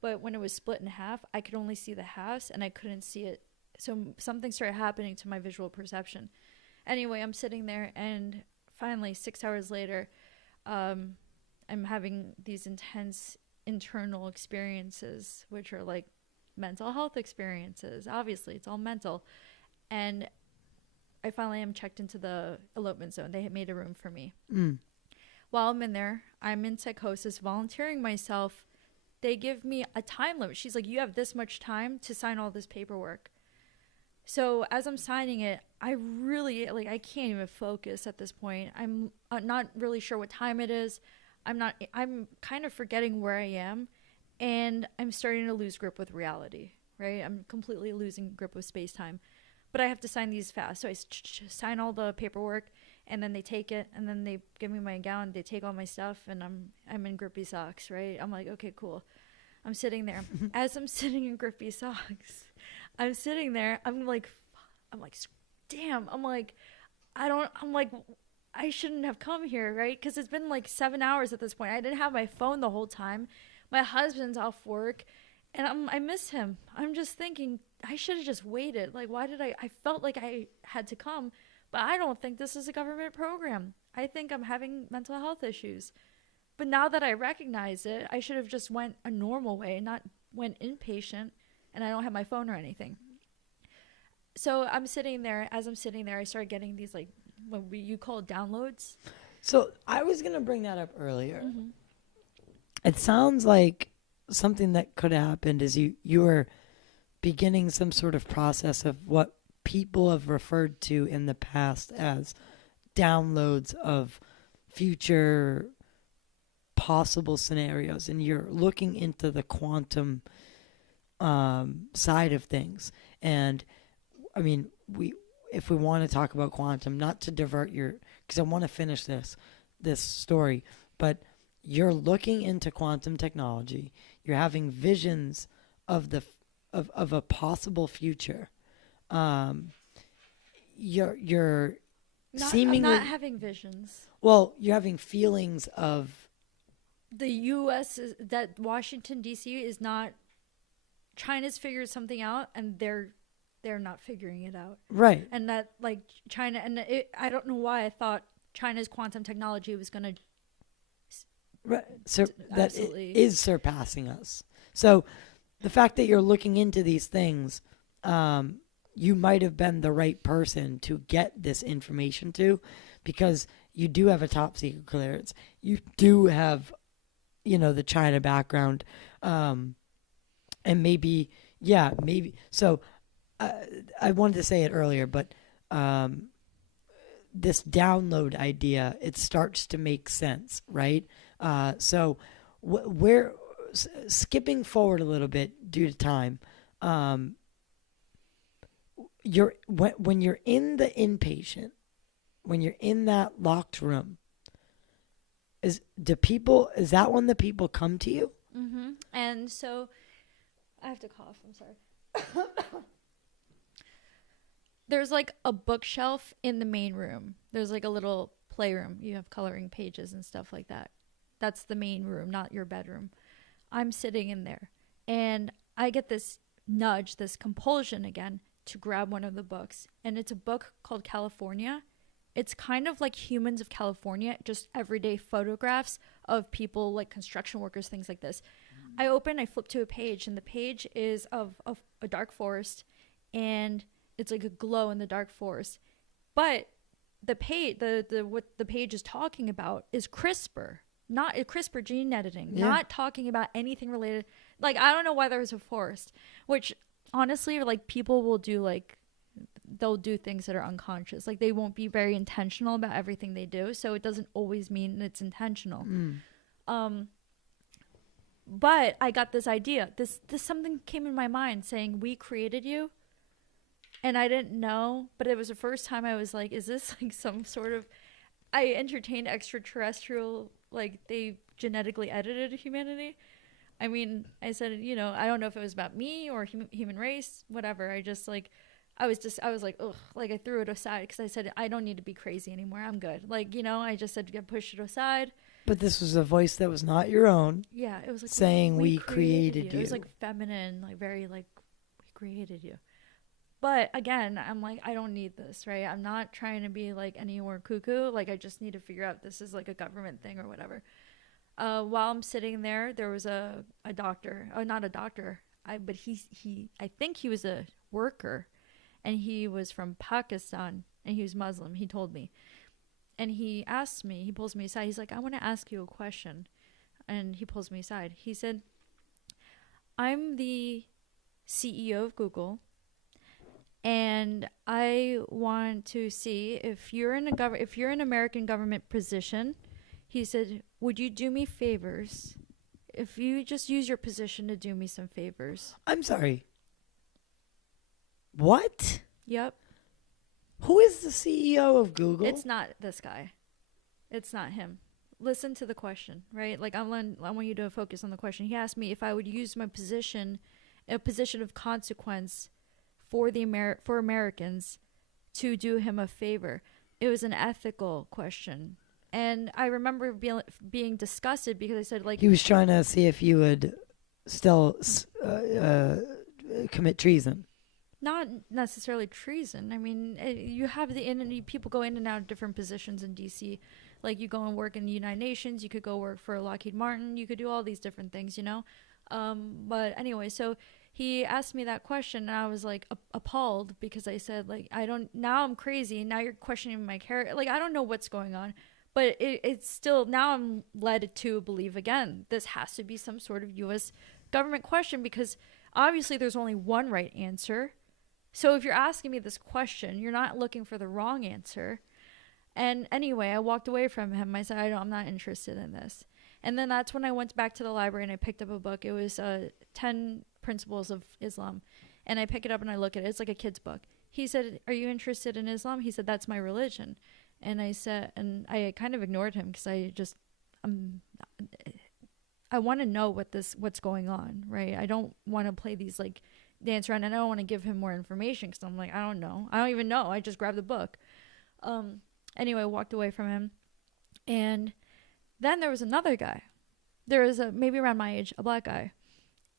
But when it was split in half, I could only see the halves and I couldn't see it. So something started happening to my visual perception. Anyway, I'm sitting there, and finally 6 hours later, I'm having these intense internal experiences, which are like mental health experiences. Obviously, it's all mental. And I finally am checked into the elopement zone. They had made a room for me. While I'm in there, I'm in psychosis, volunteering myself. They give me a time limit. She's like, you have this much time to sign all this paperwork. So as I'm signing it, I really, like, I can't even focus at this point. I'm not really sure what time it is. I'm kind of forgetting where I am, and I'm starting to lose grip with reality, right? I'm completely losing grip with space-time. But I have to sign these fast. So I sign all the paperwork, and then they take it, and then they give me my gown, they take all my stuff, and I'm in grippy socks, right? I'm like, okay, cool. I'm sitting there. As I'm sitting in grippy socks, I'm sitting there, I'm like, damn. I'm like, I shouldn't have come here, right? Because it's been like 7 hours at this point. I didn't have my phone the whole time. My husband's off work, and I miss him. I'm just thinking, I should have just waited. Like, why did I felt like I had to come, but I don't think this is a government program. I think I'm having mental health issues. But now that I recognize it, I should have just went a normal way, not went inpatient, and I don't have my phone or anything. So I'm sitting there. As I'm sitting there, I started getting these, like, what you call downloads. So I was going to bring that up earlier. It sounds like something that could have happened is you were beginning some sort of process of what people have referred to in the past as downloads of future possible scenarios, and you're looking into the quantum side of things. And I mean, if we want to talk about quantum, not to divert because I want to finish this story, but you're looking into quantum technology. You're having visions of a possible future. You're seemingly, I'm not having visions. Well, you're having feelings of the U.S. that Washington D.C. is not. China's figured something out, and they're not figuring it out. Right. And that, like, China, and I don't know why I thought China's quantum technology was going to. Right. So that is surpassing us. So the fact that you're looking into these things, you might have been the right person to get this information to, because you do have a top secret clearance. You do have, the China background. And maybe. So I wanted to say it earlier, but this download idea, it starts to make sense, right? So we're skipping forward a little bit due to time. When you're in the inpatient, when you're in that locked room, is that when the people come to you? Mm-hmm. And so I have to cough. I'm sorry. There's like a bookshelf in the main room. There's like a little playroom. You have coloring pages and stuff like that. That's the main room, not your bedroom. I'm sitting in there and I get this nudge, this compulsion again to grab one of the books. And it's a book called California. It's kind of like Humans of California, just everyday photographs of people like construction workers, things like this. I flip to a page, and the page is of a dark forest, and it's like a glow in the dark forest. But the page, what the page is talking about is CRISPR, not CRISPR gene editing, not talking about anything related. Like, I don't know why there was a forest, which honestly, like, people will do like, they'll do things that are unconscious. Like, they won't be very intentional about everything they do. So it doesn't always mean it's intentional. But I got this idea. This something came in my mind saying, we created you. And I didn't know, but it was the first time I was like, is this like some sort of, I entertained extraterrestrial, like they genetically edited humanity. I mean, I said, you know, I don't know if it was about me or human race, whatever. I just like, I was like, ugh, like I threw it aside because I said, I don't need to be crazy anymore. I'm good. Like, you know, I just said to push it aside. But this was a voice that was not your own. Yeah, it was like saying we created you. It was like feminine, like very like, we created you. But again, I'm like, I don't need this, right? I'm not trying to be like anywhere cuckoo. Like, I just need to figure out this is like a government thing or whatever. While I'm sitting there, there was a doctor. Oh, not a doctor. But I think he was a worker, and he was from Pakistan, and he was Muslim. He told me, and he asked me. He pulls me aside. He's like, I want to ask you a question, and he pulls me aside. He said, I'm the CEO of Google. And I want to see if you're in an American government position, he said, would you do me favors? If you just use your position to do me some favors. I'm sorry. What? Yep. Who is the CEO of Google? It's not this guy. It's not him. Listen to the question, right? Like, I want you to focus on the question. He asked me if I would use my position, a position of consequence for Americans to do him a favor. It was an ethical question. And I remember being disgusted because I said, like, he was trying to see if you would still commit treason. Not necessarily treason. I mean, you have people go in and out of different positions in DC. Like, you go and work in the United Nations, you could go work for Lockheed Martin, you could do all these different things, you know? But anyway, so he asked me that question, and I was like appalled because I said, like, now I'm crazy. Now you're questioning my character. Like, I don't know what's going on, but it's still, now I'm led to believe again, this has to be some sort of U.S. government question because obviously there's only one right answer. So if you're asking me this question, you're not looking for the wrong answer. And anyway, I walked away from him. I said, I'm not interested in this. And then that's when I went back to the library and I picked up a book. It was 10 Principles of Islam. And I pick it up and I look at it. It's like a kid's book. He said, are you interested in Islam? He said, that's my religion. And I said, and I kind of ignored him because I want to know what's going on, right? I don't want to play these like dance around, and I don't want to give him more information because I'm like, I don't know. I don't even know. I just grabbed the book. Anyway, I walked away from him. And then there was another guy. There was maybe around my age, a black guy.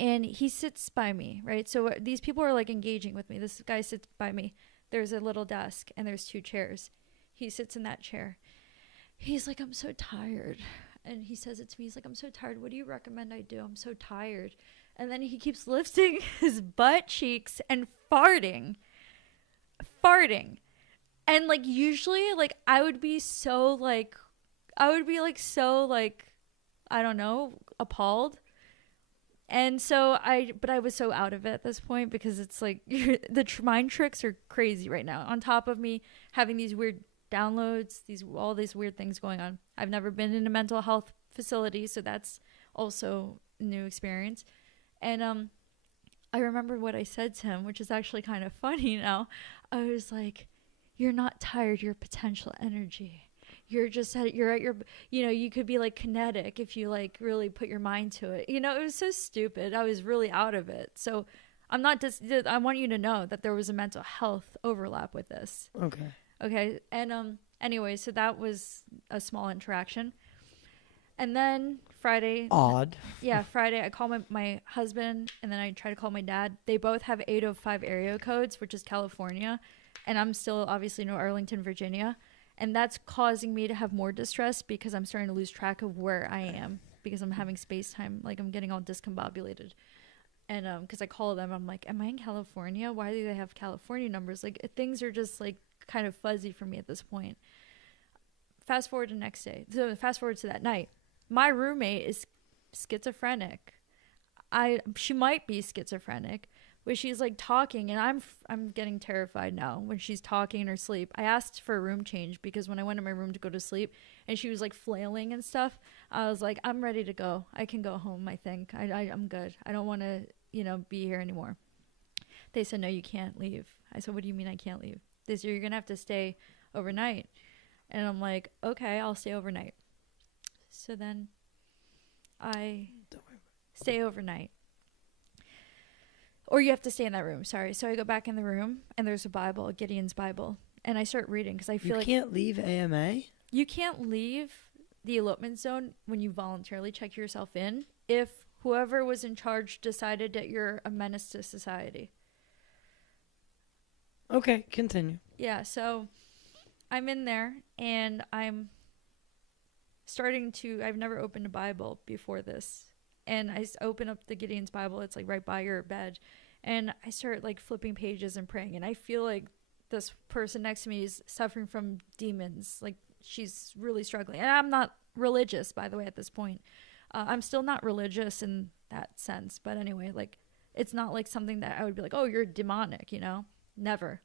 And he sits by me, right? So these people are like engaging with me. This guy sits by me. There's a little desk and there's 2 chairs. He sits in that chair. He's like, I'm so tired. And he says it to me. He's like, I'm so tired. What do you recommend I do? I'm so tired. And then he keeps lifting his butt cheeks and farting. And like, usually, like, I would be I don't know, appalled. And so I was so out of it at this point because it's like the mind tricks are crazy right now. On top of me having these weird downloads, all these weird things going on. I've never been in a mental health facility, so that's also a new experience. And I remember what I said to him, which is actually kind of funny now. I was like, you're not tired, you're potential energy. You're at your, you could be like kinetic if you like really put your mind to it. It was so stupid. I was really out of it. So I'm not just, I want you to know that there was a mental health overlap with this. Okay. Okay. And anyway, so that was a small interaction. And then Friday. Odd. Yeah, Friday I call my husband, and then I try to call my dad. They both have 805 area codes, which is California, and I'm still obviously in Arlington, Virginia. And that's causing me to have more distress because I'm starting to lose track of where I am because I'm having space time. Like, I'm getting all discombobulated. And because I call them, I'm like, am I in California? Why do they have California numbers? Like, things are just like kind of fuzzy for me at this point. Fast forward to the next day. So fast forward to that night. My roommate is schizophrenic. She might be schizophrenic, but she's like talking, and I'm getting terrified now when she's talking in her sleep. I asked for a room change because when I went to my room to go to sleep, and she was like flailing and stuff, I was like, I'm ready to go. I can go home. I think I'm good. I don't want to be here anymore. They said, no, you can't leave. I said, what do you mean I can't leave? They said, you're gonna have to stay overnight. And I'm like, okay, I'll stay overnight. So then I stay overnight. Or you have to stay in that room, sorry. So I go back in the room, and there's a Bible, Gideon's Bible. And I start reading because I feel like... You can't leave AMA? You can't leave the elopement zone when you voluntarily check yourself in if whoever was in charge decided that you're a menace to society. Okay, continue. Yeah, so I'm in there, and I'm starting to... I've never opened a Bible before this. And I open up the Gideon's Bible. It's like right by your bed. And I start like flipping pages and praying. And I feel like this person next to me is suffering from demons. Like, she's really struggling. And I'm not religious, by the way, at this point. I'm still not religious in that sense. But anyway, like, it's not like something that I would be like, oh, you're demonic, Never.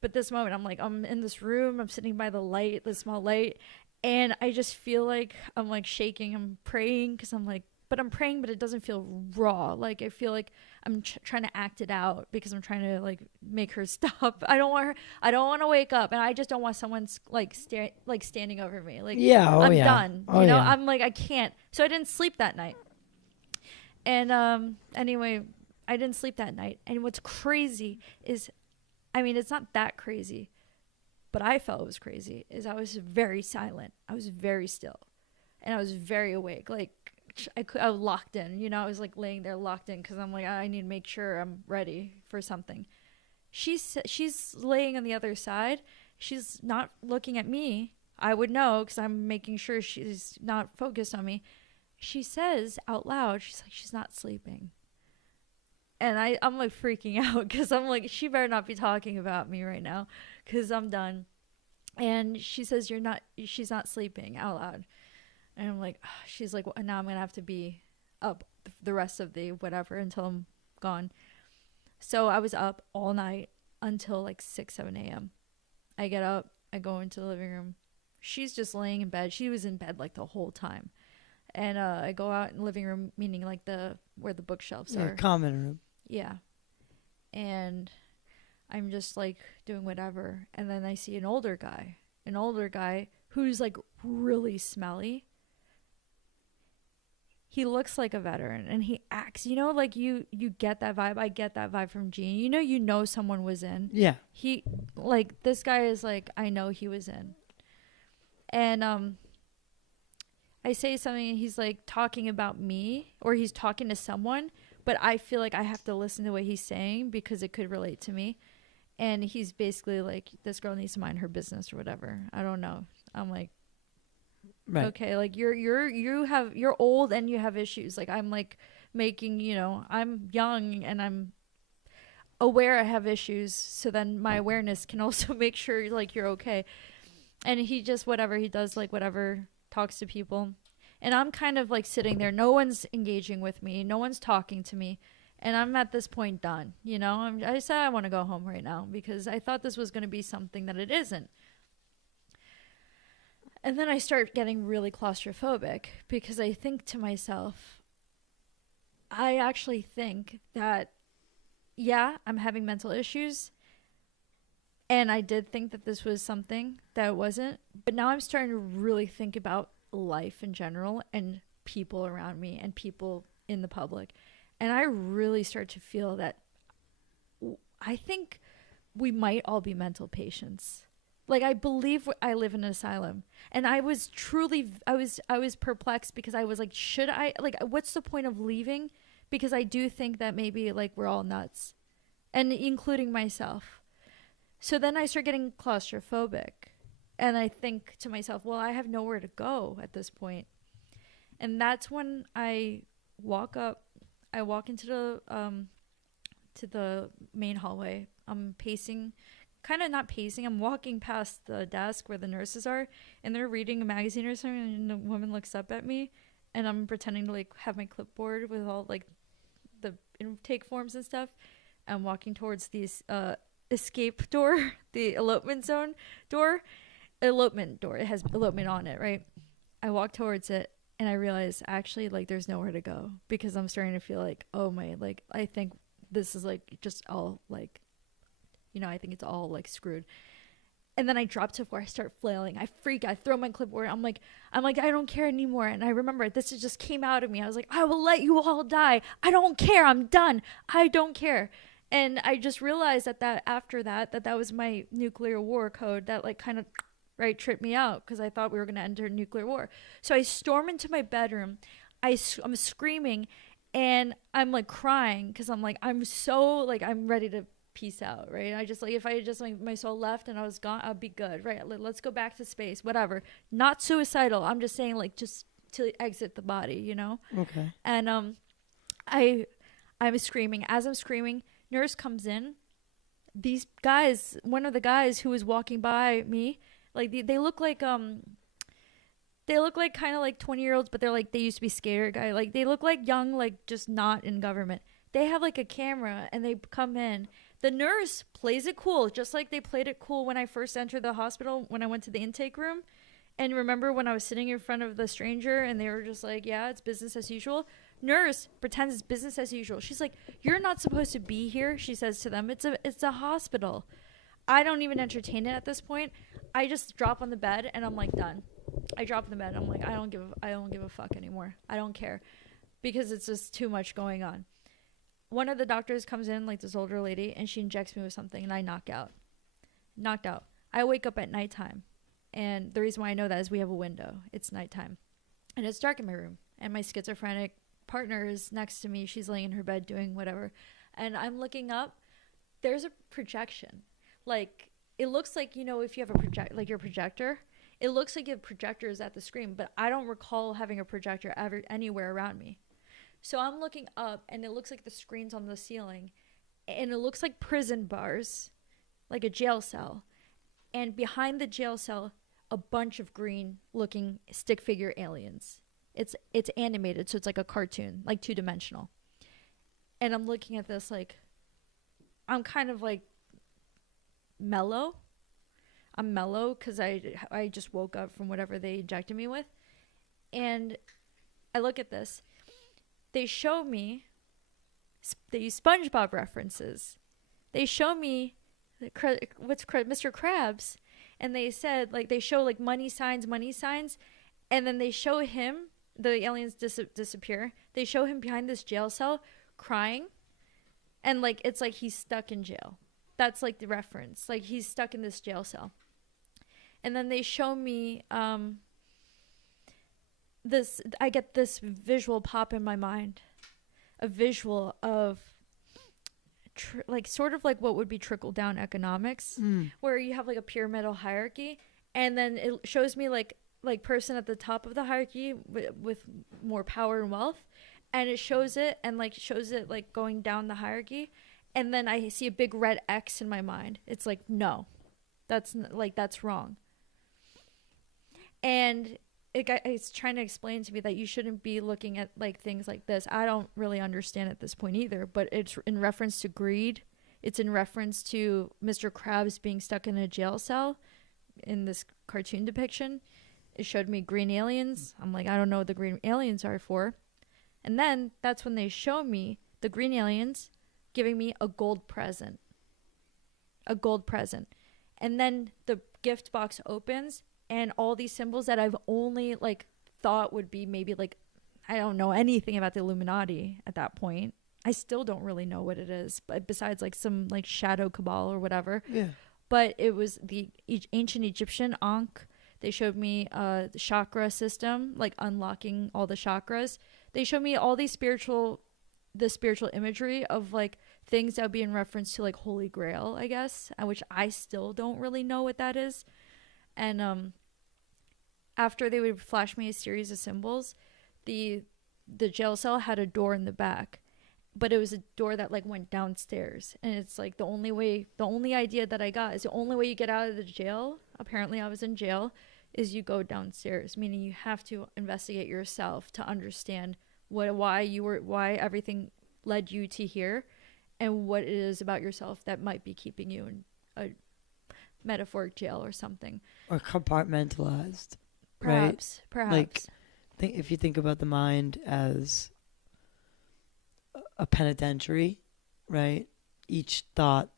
But this moment, I'm in this room. I'm sitting by the light, the small light. And I just feel like I'm like shaking. I'm praying because I'm like, but I'm praying, but it doesn't feel raw. Like, I feel like I'm trying to act it out because I'm trying to like make her stop. I don't want to wake up, and I just don't want someone like standing over me. Like, yeah, I'm done. Yeah. I'm like, I can't. So I didn't sleep that night. And anyway, I didn't sleep that night. And what's crazy is, it's not that crazy, but I felt it was crazy. Is I was very silent. I was very still, and I was very awake. Like, I was locked in, I was like laying there locked in because I'm like, I need to make sure I'm ready for something. She's laying on the other side. She's not looking at me. I would know because I'm making sure she's not focused on me. She says out loud, she's like, she's not sleeping. And I'm like freaking out because I'm like, she better not be talking about me right now because I'm done. And she says, she's not sleeping out loud. And I'm like, she's like, well, now I'm going to have to be up the rest of the whatever until I'm gone. So I was up all night until like 6, 7 a.m. I get up, I go into the living room. She's just laying in bed. She was in bed like the whole time. And I go out in the living room, meaning like where the bookshelves are. Common room. Yeah. And I'm just like doing whatever. And then I see an older guy who's like really smelly. He looks like a veteran, and he acts, like you get that vibe. I get that vibe from Gene. You know someone was in. Yeah. He, like, this guy is like, I know he was in. And I say something, and he's like talking about me, or he's talking to someone, but I feel like I have to listen to what he's saying because it could relate to me. And he's basically like, this girl needs to mind her business or whatever. I don't know. I'm like, right. Okay, like you're old and you have issues. Like, I'm like making, I'm young and I'm aware I have issues. So then my awareness can also make sure like you're okay. And he just, whatever he does, like whatever, talks to people. And I'm kind of like sitting there. No one's engaging with me. No one's talking to me. And I'm at this point done. I said I want to go home right now because I thought this was going to be something that it isn't. And then I start getting really claustrophobic because I think to myself, I actually think that, yeah, I'm having mental issues. And I did think that this was something that it wasn't. But now I'm starting to really think about life in general and people around me and people in the public. And I really start to feel that I think we might all be mental patients. Like, I believe I live in an asylum, and I was perplexed because I was like, should I, like, what's the point of leaving? Because I do think that maybe like we're all nuts, and including myself. So then I start getting claustrophobic, and I think to myself, well, I have nowhere to go at this point. And that's when I walk into the main hallway. I'm pacing, kind of not pacing. I'm walking past the desk where the nurses are, and they're reading a magazine or something. And the woman looks up at me, and I'm pretending to like have my clipboard with all like the intake forms and stuff. I'm walking towards the escape door, the elopement door. It has elopement on it, right? I walk towards it, and I realize actually like there's nowhere to go, because I'm starting to feel like, oh my, like I think this is like just all like, you know, I think it's all like screwed. And then I drop to the floor. I start flailing. I freak. I throw my clipboard. I'm like, I don't care anymore. And I remember this just came out of me. I was like, I will let you all die. I don't care. I'm done. I don't care. And I just realized that after that was my nuclear war code that like kind of right tripped me out, because I thought we were going to enter nuclear war. So I storm into my bedroom. I'm screaming, and I'm like crying, because I'm like, I'm so like, I'm ready to peace out, right? I just like, if I just like my soul left and I was gone, I'd be good, right? Let's go back to space, whatever. Not suicidal. I'm just saying like just to exit the body, you know? Okay. And I was screaming. As I'm screaming, nurse comes in. These guys, one of the guys who was walking by me, like they look like kind of like 20-year-olds, but they're like, they used to be scared guy. Like they look like young, like just not in government. They have like a camera, and they come in. The nurse plays it cool, just like they played it cool when I first entered the hospital, when I went to the intake room. And remember when I was sitting in front of the stranger, and they were just like, yeah, it's business as usual. Nurse pretends it's business as usual. She's like, you're not supposed to be here, she says to them. It's a hospital. I don't even entertain it at this point. I just drop on the bed, and I'm like, done. I drop in the bed. I'm like, I don't give a fuck anymore. I don't care, because it's just too much going on. One of the doctors comes in, like this older lady, and she injects me with something, and I knocked out. I wake up at nighttime, and the reason why I know that is we have a window. It's nighttime, and it's dark in my room, and my schizophrenic partner is next to me. She's laying in her bed doing whatever, and I'm looking up. There's a projection. Like, it looks like, you know, if you have your projector, it looks like your projector is at the screen, but I don't recall having a projector ever anywhere around me. So I'm looking up, and it looks like the screen's on the ceiling, and it looks like prison bars, like a jail cell. And behind the jail cell, a bunch of green-looking stick figure aliens. It's animated, so it's like a cartoon, like 2-dimensional. And I'm looking at this like, I'm kind of like mellow. I'm mellow because I just woke up from whatever they injected me with. And I look at this. They show me, they use SpongeBob references. They show me Mr. Krabs, and they said, like, they show like money signs, and then they show him, the aliens disappear. They show him behind this jail cell crying, and like it's like he's stuck in jail. That's like the reference, like he's stuck in this jail cell. And then they show me I get this visual pop in my mind, a visual of like sort of like what would be trickle down economics, where you have like a pyramidal hierarchy, and then it shows me like person at the top of the hierarchy with more power and wealth, and it shows it like going down the hierarchy, and then I see a big red X in my mind. It's like, no, that's wrong. And it's trying to explain to me that you shouldn't be looking at like things like this. I don't really understand at this point either, but it's in reference to greed. It's in reference to Mr. Krabs being stuck in a jail cell in this cartoon depiction. It showed me green aliens. I'm like, I don't know what the green aliens are for. And then that's when they show me the green aliens giving me a gold present. And then the gift box opens, and all these symbols that I've only like thought would be maybe like, I don't know anything about the Illuminati at that point. I still don't really know what it is, but besides like some like shadow cabal or whatever. Yeah. But it was the ancient Egyptian Ankh. They showed me the chakra system, like unlocking all the chakras. They showed me all the spiritual imagery of like things that would be in reference to like Holy Grail, I guess, which I still don't really know what that is. And after they would flash me a series of symbols, the jail cell had a door in the back, but it was a door that like went downstairs. And it's like the only idea that I got is the only way you get out of the jail, apparently I was in jail, is you go downstairs, meaning you have to investigate yourself to understand why everything led you to here, and what it is about yourself that might be keeping you in a metaphoric jail or something. Or compartmentalized. Perhaps. Like, if you think about the mind as a penitentiary, right? Each thought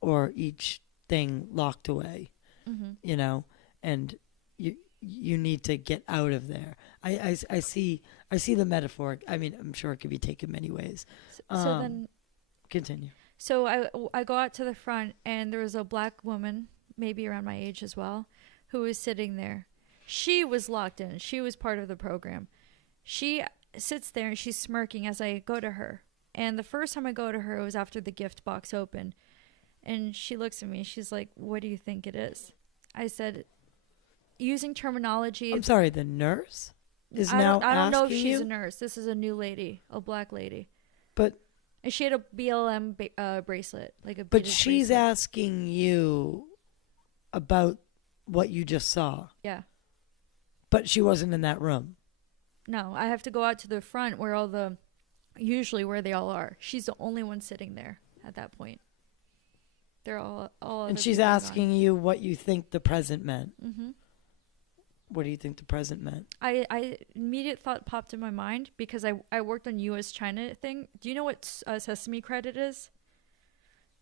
or each thing locked away, you know, and you need to get out of there. I see the metaphor. I mean, I'm sure it could be taken many ways. So then continue. So I go out to the front, and there was a black woman, maybe around my age as well, who was sitting there. She was locked in. She was part of the program. She sits there and she's smirking as I go to her. And the first time I go to her, it was after the gift box opened. And she looks at me. She's like, "What do you think it is?" I said, using terminology. I'm sorry, the nurse is now asking you? I don't know if she's a nurse. This is a new lady, a black lady. But. And she had a BLM bracelet, like a. But she's asking you about what you just saw. Yeah. But she wasn't in that room. No, I have to go out to the front where usually where they all are. She's the only one sitting there at that point. They're all and she's asking you what you think the present meant. Mm-hmm. What do you think the present meant? I immediate thought popped in my mind because I worked on U.S.-China thing. Do you know what Sesame credit is?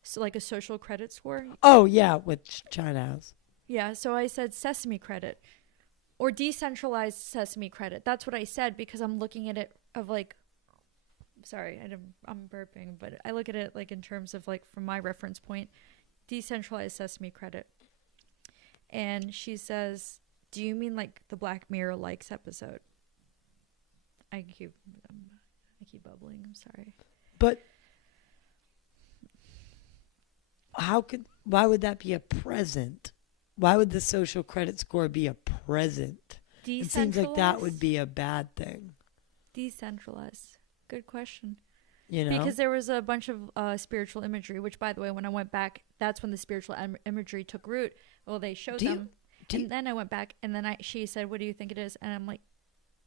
So like a social credit score? Oh, yeah, which China has. Yeah, so I said Sesame credit or decentralized Sesame credit. That's what I said because I'm looking at it of like, sorry, I'm burping, but I look at it like in terms of like from my reference point, decentralized Sesame credit. And she says, "Do you mean like the Black Mirror likes episode?" I keep bubbling. I'm sorry. But why would that be a present? Why would the social credit score be a present? It seems like that would be a bad thing. Decentralized. Good question. You know? Because there was a bunch of spiritual imagery, which, by the way, when I went back, that's when the spiritual imagery took root. Well, they showed them. And then I went back, and then she said, "What do you think it is?" And I'm like,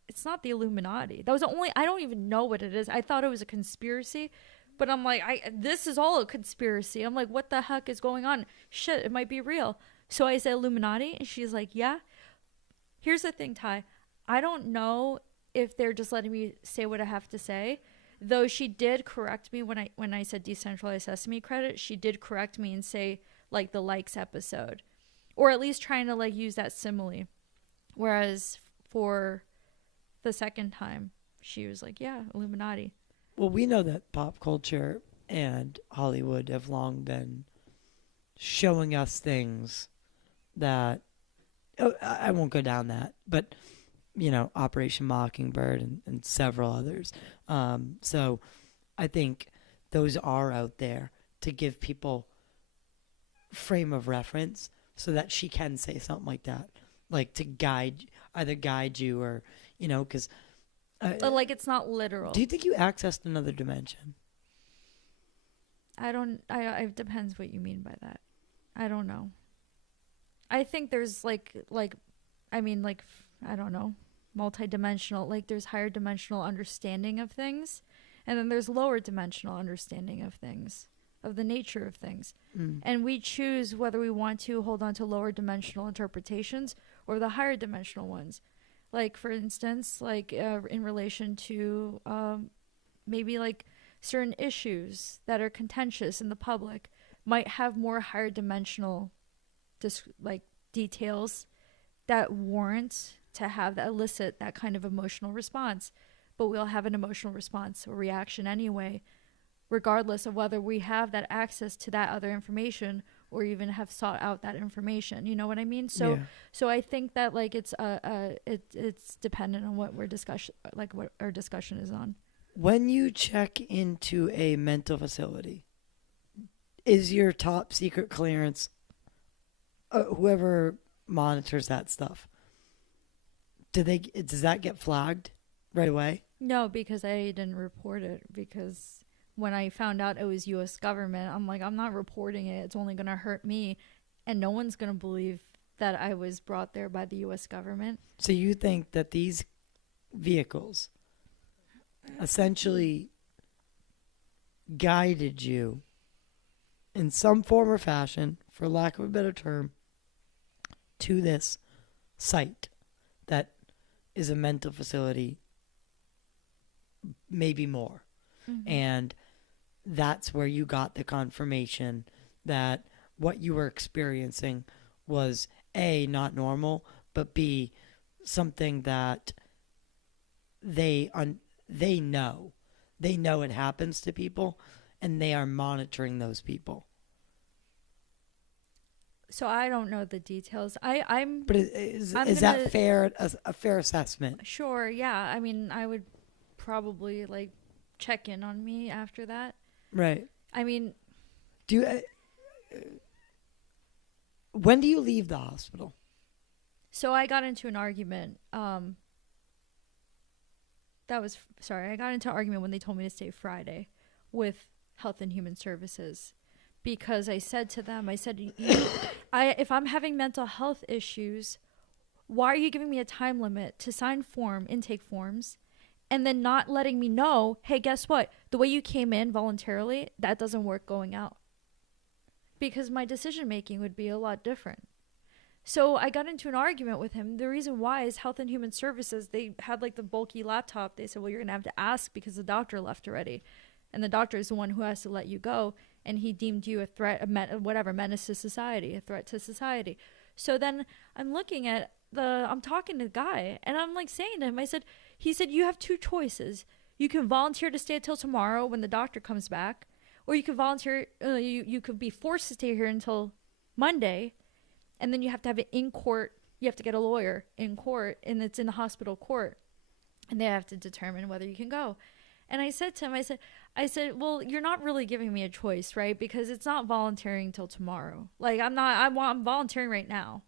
"It's not the Illuminati." That was the only. I don't even know what it is. I thought it was a conspiracy, but I'm like, this is all a conspiracy. I'm like, what the heck is going on? Shit, it might be real. So I said Illuminati, and she's like, "Yeah." Here's the thing, Ty. I don't know if they're just letting me say what I have to say. Though she did correct me when I said decentralized Sesame credit. She did correct me and say like the likes episode. Or at least trying to like use that simile. Whereas for the second time, she was like, "Yeah, Illuminati." Well, we know that pop culture and Hollywood have long been showing us things that, I won't go down that, but, you know, Operation Mockingbird and several others. So I think those are out there to give people frame of reference, so that she can say something like that, like to either guide you or, you know, because... like it's not literal. Do you think you accessed another dimension? It depends what you mean by that. I don't know. I think there's I don't know, multi-dimensional, like there's higher dimensional understanding of things, and then there's lower dimensional understanding of things. Of the nature of things. And we choose whether we want to hold on to lower dimensional interpretations or the higher dimensional ones. Like, for instance, like in relation to maybe like certain issues that are contentious in the public might have more higher dimensional details that warrant to have that elicit that kind of emotional response. But we'll have an emotional response or reaction anyway regardless of whether we have that access to that other information or even have sought out that information. You know what I mean? So Yeah. so I think that like it's dependent on what what our discussion is on. When you check into a mental facility, is your top secret clearance, whoever monitors that stuff, does that get flagged right away? No, because I didn't report it, because when I found out it was U.S. government, I'm like, I'm not reporting it. It's only going to hurt me, and no one's going to believe that I was brought there by the U.S. government. So you think that these vehicles essentially guided you in some form or fashion, for lack of a better term, to this site that is a mental facility, maybe more. Mm-hmm. And that's where you got the confirmation that what you were experiencing was A, not normal, but B, something that they know. They know it happens to people, and they are monitoring those people. So I don't know the details. But is that fair? A fair assessment? Sure, yeah. I mean, I would probably like check in on me after that. Right. I mean, when do you leave the hospital? so I got into an argument. I got into an argument when they told me to stay Friday with Health and Human Services, because I said to them, if I'm having mental health issues, why are you giving me a time limit to sign intake forms, and then not letting me know, hey, guess what? The way you came in voluntarily, that doesn't work going out. Because my decision making would be a lot different. So I got into an argument with him. The reason why is Health and Human Services, they had like the bulky laptop. They said, well, you're going to have to ask because the doctor left already. And the doctor is the one who has to let you go. And he deemed you a threat, menace to society, a threat to society. So then I'm talking to the guy, and I'm like saying to him, he said, you have two choices. You can volunteer to stay until tomorrow when the doctor comes back, or you can volunteer, you could be forced to stay here until Monday, and then you have to have it in court. You have to get a lawyer in court, and it's in the hospital court, and they have to determine whether you can go. And I said to him, I said, well, you're not really giving me a choice, right? Because it's not volunteering till tomorrow. Like, I'm volunteering right now.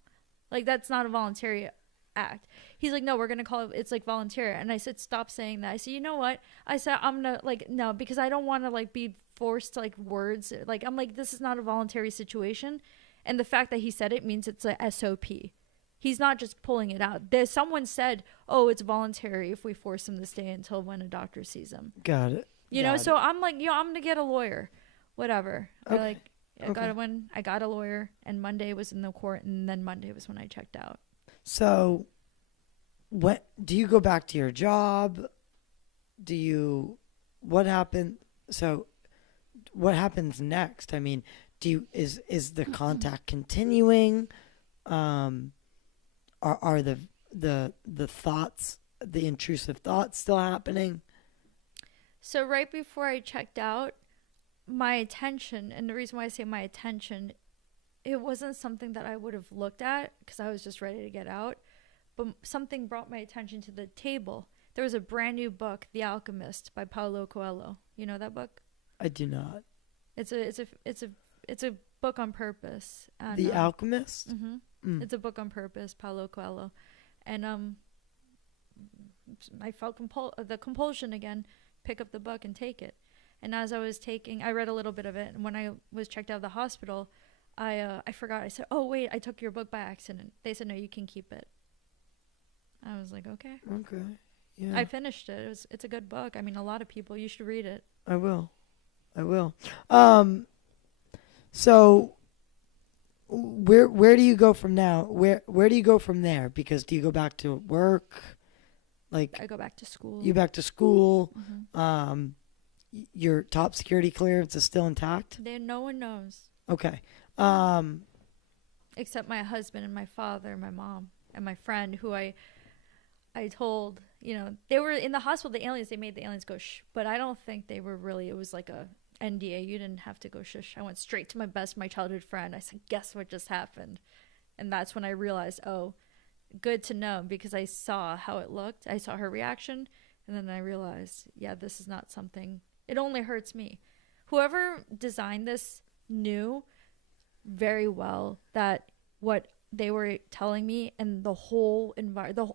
Like, that's not a voluntary act. He's like, no, we're going to call it's like volunteer. And I said, stop saying that. I said, you know what? I said, I'm going to like, no, because I don't want to like be forced to like words. Like, I'm like, this is not a voluntary situation. And the fact that he said it means it's a SOP. He's not just pulling it out. Someone said, oh, it's voluntary if we force him to stay until when a doctor sees him. Got it. You know, so I'm like, I'm going to get a lawyer. Whatever. Okay. I got a lawyer, and Monday was in the court, and then Monday was when I checked out. So do you go back to your job? What happened? So what happens next? I mean, is the contact continuing? Are the thoughts, the intrusive thoughts still happening? So right before I checked out, my attention, and the reason why I say my attention, it wasn't something that I would have looked at because I was just ready to get out, but something brought my attention to the table. There was a brand new book, The Alchemist by Paulo Coelho. You know that book? I do not. It's a book on purpose. And, The Alchemist? Mm-hmm. It's a book on purpose, Paulo Coelho. And I felt the compulsion again, pick up the book and take it. And as I was I read a little bit of it. And when I was checked out of the hospital, I forgot. I said, oh, wait, I took your book by accident. They said, no, you can keep it. I was like, okay. Okay. Yeah. I finished it. It's a good book. I mean, a lot of people, you should read it. I will. So where do you go from now? Where do you go from there? Because do you go back to work? Like, I go back to school. You back to school? Mm-hmm. Your top security clearance is still intact? No one knows. Okay. Except my husband and my father, my mom, and my friend, who I told, they were in the hospital, the aliens, they made the aliens go shh, but I don't think they were really, it was like a NDA. You didn't have to go shush. I went straight to my childhood friend. I said, guess what just happened? And that's when I realized, oh, good to know, because I saw how it looked. I saw her reaction. And then I realized, yeah, this is not something, it only hurts me. Whoever designed this knew very well that what they were telling me and the whole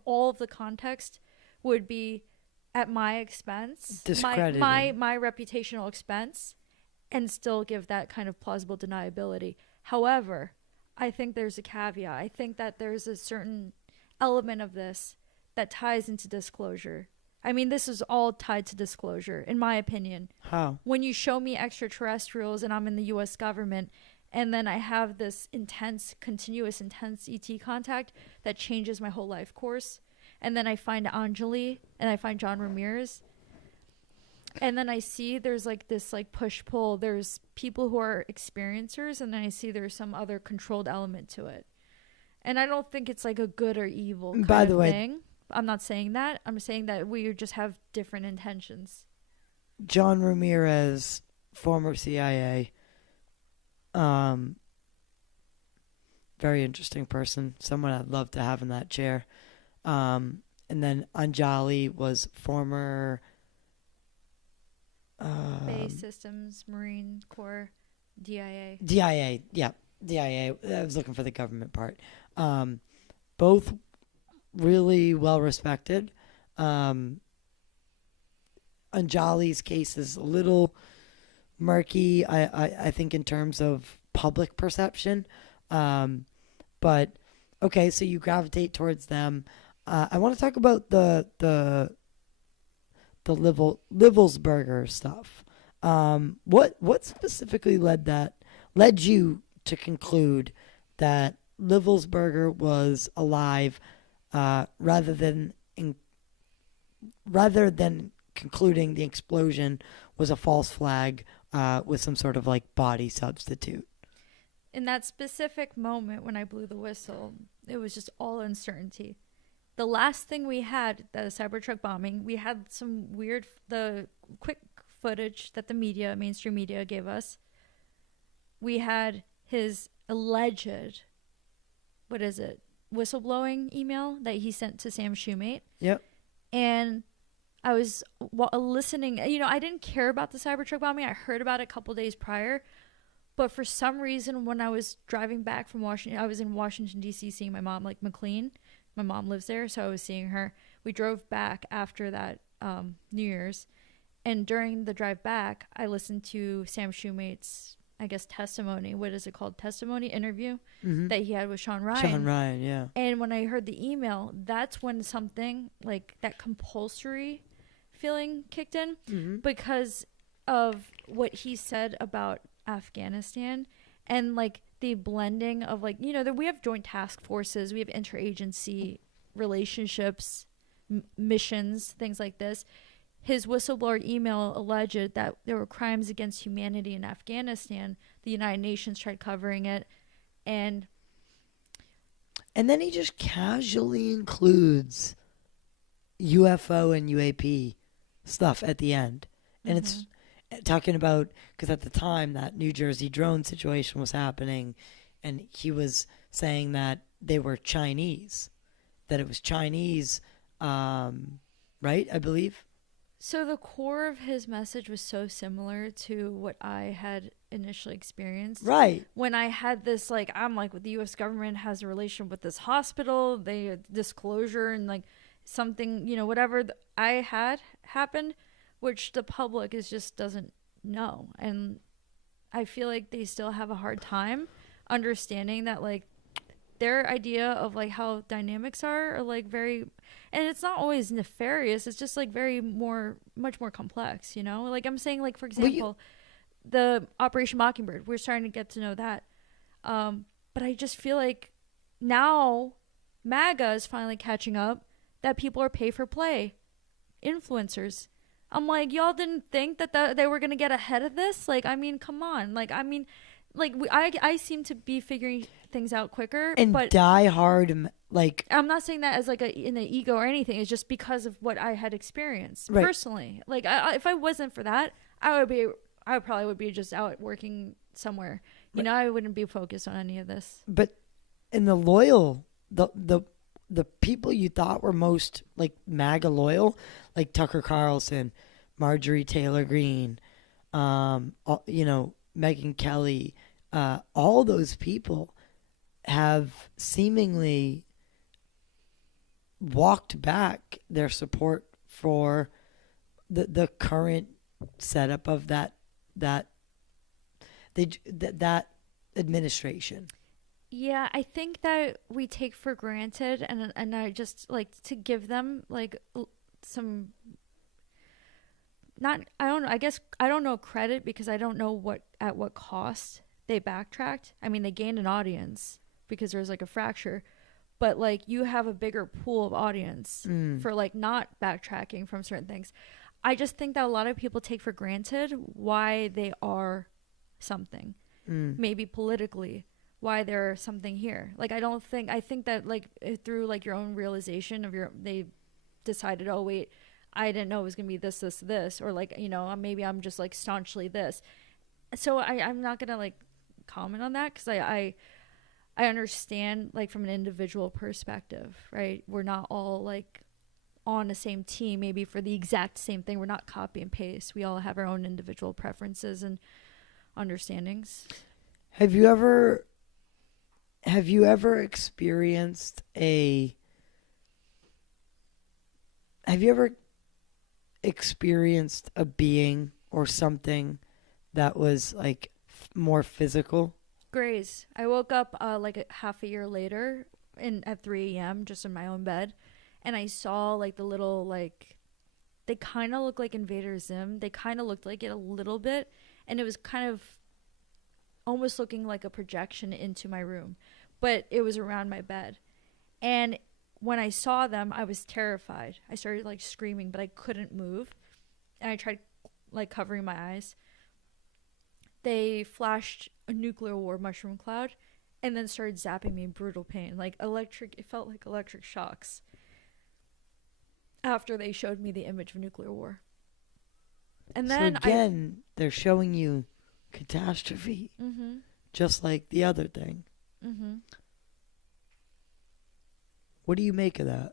all of the context would be at my expense, my reputational expense, and still give that kind of plausible deniability. However, I think there's a caveat. I think that there's a certain element of this that ties into disclosure. I mean, this is all tied to disclosure, in my opinion. How? When you show me extraterrestrials and I'm in the U.S. government, and then I have this continuous ET contact that changes my whole life course, and then I find Anjali and I find John Ramirez, and then I see there's like this like push-pull. There's people who are experiencers, and then I see there's some other controlled element to it. And I don't think it's like a good or evil kind of thing. I'm not saying that. I'm saying that we just have different intentions. John Ramirez, former CIA, very interesting person. Someone I'd love to have in that chair. And then Anjali was former Base Systems, Marine Corps, DIA. DIA, yeah, DIA. I was looking for the government part. Both really well respected. Anjali's case is a little murky, I think, in terms of public perception. But okay, so you gravitate towards them. I want to talk about the Livelsberger stuff. What specifically led you to conclude that Livelsberger was alive, rather than concluding the explosion was a false flag with some sort of like body substitute? In that specific moment when I blew the whistle, it was just all uncertainty. The last thing we had, the Cybertruck bombing, we had the quick footage that the mainstream media gave us. We had his alleged, whistleblowing email that he sent to Sam Shoemate. Yep. And I was listening. I didn't care about the Cybertruck bombing. I heard about it a couple days prior. But for some reason, when I was driving back from Washington, I was in Washington, D.C. seeing my mom, like McLean. My mom lives there, so I was seeing her. We drove back after that New Year's. And during the drive back, I listened to Sam Shoemate's, I guess, testimony. What is it called? Testimony interview that he had with Sean Ryan. Sean Ryan, yeah. And when I heard the email, that's when something like that compulsory feeling kicked in because of what he said about Afghanistan and like the blending of like, that we have joint task forces, we have interagency relationships, missions, things like this. His whistleblower email alleged that there were crimes against humanity in Afghanistan. The United Nations tried covering it. And then he just casually includes UFO and UAP stuff at the end. And it's talking about, because at the time that New Jersey drone situation was happening, and he was saying that they were Chinese, that it was Chinese, right, I believe? So the core of his message was so similar to what I had initially experienced. Right. When I had this, like, I'm like, the U.S. government has a relation with this hospital, they disclosure and like something, whatever I had happened, which the public just doesn't know. And I feel like they still have a hard time understanding that, like, their idea of like how dynamics are like very, and it's not always nefarious, it's just like much more complex, like I'm saying, like, for example, the Operation Mockingbird, we're starting to get to know that, but I just feel like now MAGA is finally catching up that people are pay for play influencers. I'm like, y'all didn't think that they were gonna get ahead of this? Like, I mean, come on. Like, I mean, like, I seem to be figuring things out quicker. And but die hard, like... I'm not saying that as, like, in the ego or anything. It's just because of what I had experienced personally. Like, if I wasn't for that, I would be I probably would be just out working somewhere. You know, I wouldn't be focused on any of this. But in the loyal, the people you thought were most like MAGA loyal, like Tucker Carlson, Marjorie Taylor Greene, you know, Megyn Kelly, all those people have seemingly walked back their support for the current setup of that administration. Yeah, I think that we take for granted, and I just like to give them like some, not, I don't know, I guess I don't know credit because I don't know at what cost they backtracked. I mean, they gained an audience because there's like a fracture, but like you have a bigger pool of audience for like not backtracking from certain things. I just think that a lot of people take for granted why they are something, maybe politically, why they're something here. Like, I think that like through like your own realization of they decided, oh wait, I didn't know it was gonna be this, or like, you know, maybe I'm just like staunchly this. So I'm not gonna like comment on that because I understand like from an individual perspective, right? We're not all like on the same team maybe for the exact same thing. We're not copy and paste. We all have our own individual preferences and understandings. Have you ever experienced a being or something that was like more physical? Grays. I woke up like half a year later at 3 a.m. just in my own bed, and I saw like the little, like, they kind of look like Invader Zim. They kind of looked like it a little bit, and it was kind of almost looking like a projection into my room, but it was around my bed. And when I saw them, I was terrified. I started like screaming, but I couldn't move, and I tried like covering my eyes. They flashed a nuclear war mushroom cloud and then started zapping me in brutal pain. Like it felt like electric shocks after they showed me the image of nuclear war. And then so again, they're showing you catastrophe, just like the other thing. What do you make of that?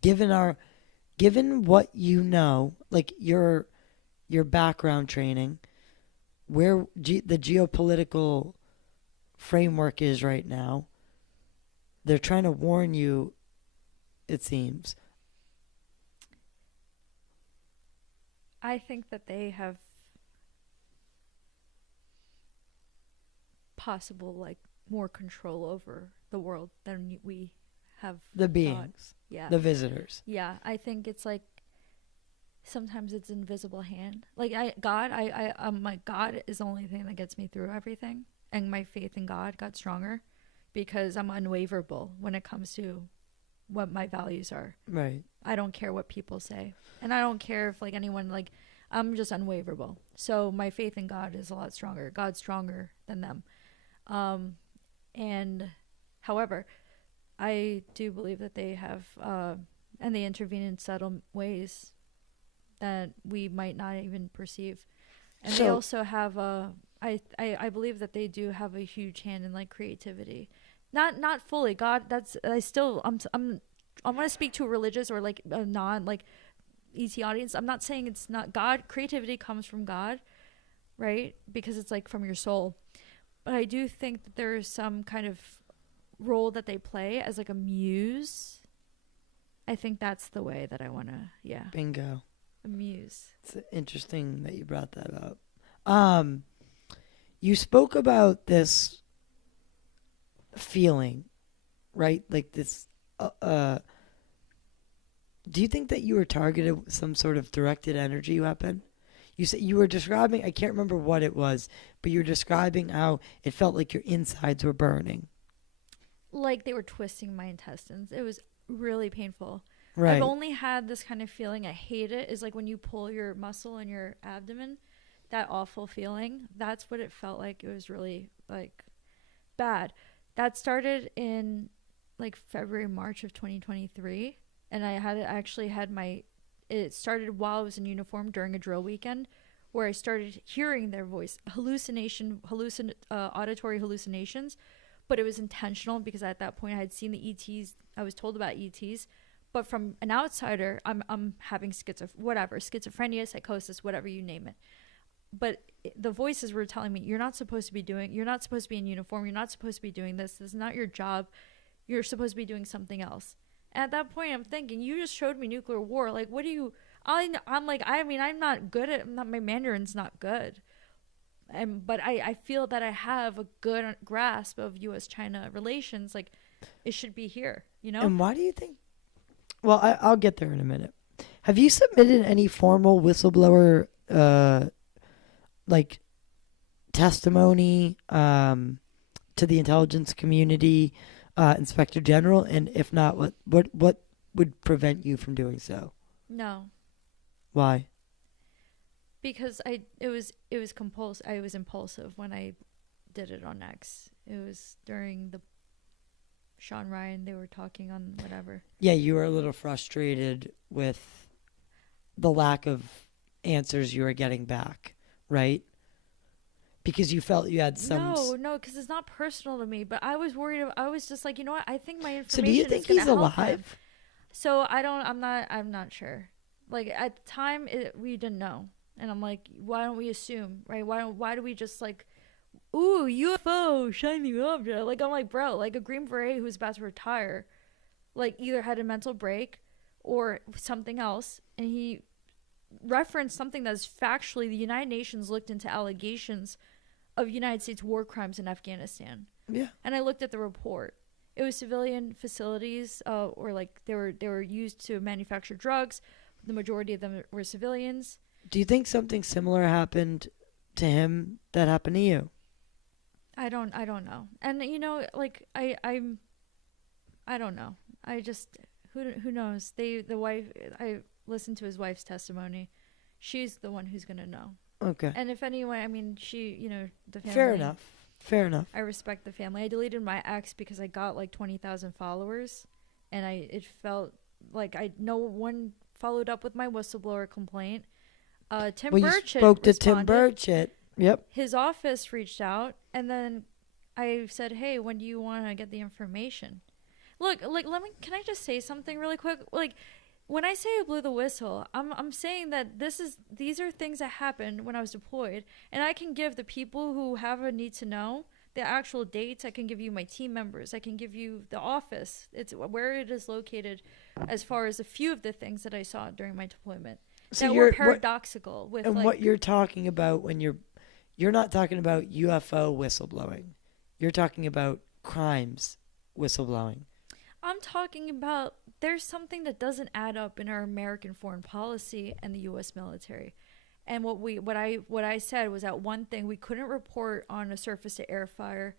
Given what you know, like your background training, where the geopolitical framework is right now, they're trying to warn you, it seems. I think that they have possible like more control over the world than we have. The beings, the visitors. Yeah, I think it's like sometimes it's invisible hand. Like my God is the only thing that gets me through everything, and my faith in God got stronger because I'm unwaverable when it comes to what my values are. Right. I don't care what people say, and I don't care if like anyone, like, I'm just unwaverable. So my faith in God is a lot stronger. God's stronger than them. And however, I do believe that they have, and they intervene in subtle ways that we might not even perceive. And they also have I believe that they do have a huge hand in like creativity. Not fully. God, I'm going to speak to a religious or like a non like ET audience. I'm not saying it's not God. Creativity comes from God, right? Because it's like from your soul. But I do think that there's some kind of role that they play as like a muse. I think that's the way that I want to, Bingo. A muse. It's interesting that you brought that up. You spoke about this feeling, right? Like this, do you think that you were targeted with some sort of directed energy weapon? You said you were describing, I can't remember what it was, but you were describing how it felt like your insides were burning. Like they were twisting my intestines. It was really painful. Right. I've only had this kind of feeling. I hate it. Is like when you pull your muscle in your abdomen, that awful feeling. That's what it felt like. It was really like bad. That started in like February, March of 2023. And I actually had my it started while I was in uniform during a drill weekend, where I started hearing their voice, auditory hallucinations, but it was intentional because at that point I had seen the ETs. I was told about ETs, but from an outsider, I'm having schizophrenia, psychosis, whatever you name it. But the voices were telling me, you're not supposed to be in uniform. You're not supposed to be doing this. This is not your job. You're supposed to be doing something else. And at that point, I'm thinking, you just showed me nuclear war. Like, what do you, I'm like, I mean, I'm not good at, my Mandarin's not good. But I feel that I have a good grasp of U.S.-China relations. Like, it should be here, you know? And why do you think? Well, I'll get there in a minute. Have you submitted any formal whistleblower, like, testimony to the intelligence community, Inspector General? And if not, what would prevent you from doing so? No. Why? Because it was I was impulsive when I did it on X. It was during the Sean Ryan, they were talking on whatever. Yeah, you were a little frustrated with the lack of answers you were getting back, right? Because you felt you had some... No, because it's not personal to me, but I was worried. I was just like, you know what? I think my information. So do you think he's alive? So I'm not sure. Like, at the time, we didn't know. And I'm like, why don't we assume, right? Why do we just like, ooh, UFO, shiny object? Like, I'm like, bro, like a Green Beret who's about to retire, like either had a mental break or something else. And he referenced something that's factually, the United Nations looked into allegations of United States war crimes in Afghanistan. Yeah. And I looked at the report. It was civilian facilities, or like they were used to manufacture drugs. The majority of them were civilians. Do you think something similar happened to him that happened to you? I don't know. And you know, like I don't know. I just who knows? The wife, I listened to his wife's testimony. She's the one who's gonna know. Okay. And if anyone, I mean, she, you know, the family. Fair enough. I respect the family. I deleted my ex because I got like 20,000 followers, and it felt like no one followed up with my whistleblower complaint. Tim Burchett spoke to Tim Burchett. Yep. His office reached out, and then I said, "Hey, when do you want to get the information?" Look, like, can I just say something really quick? Like, when I say I blew the whistle, I'm saying that these are things that happened when I was deployed, and I can give the people who have a need to know the actual dates. I can give you my team members. I can give you the office. It's where it is located, as far as a few of the things that I saw during my deployment. So that were paradoxical. What you're talking about when you're not talking about UFO whistleblowing. You're talking about crimes whistleblowing. I'm talking about there's something that doesn't add up in our American foreign policy and the U.S. military. And what I said was that one thing we couldn't report on a surface-to-air fire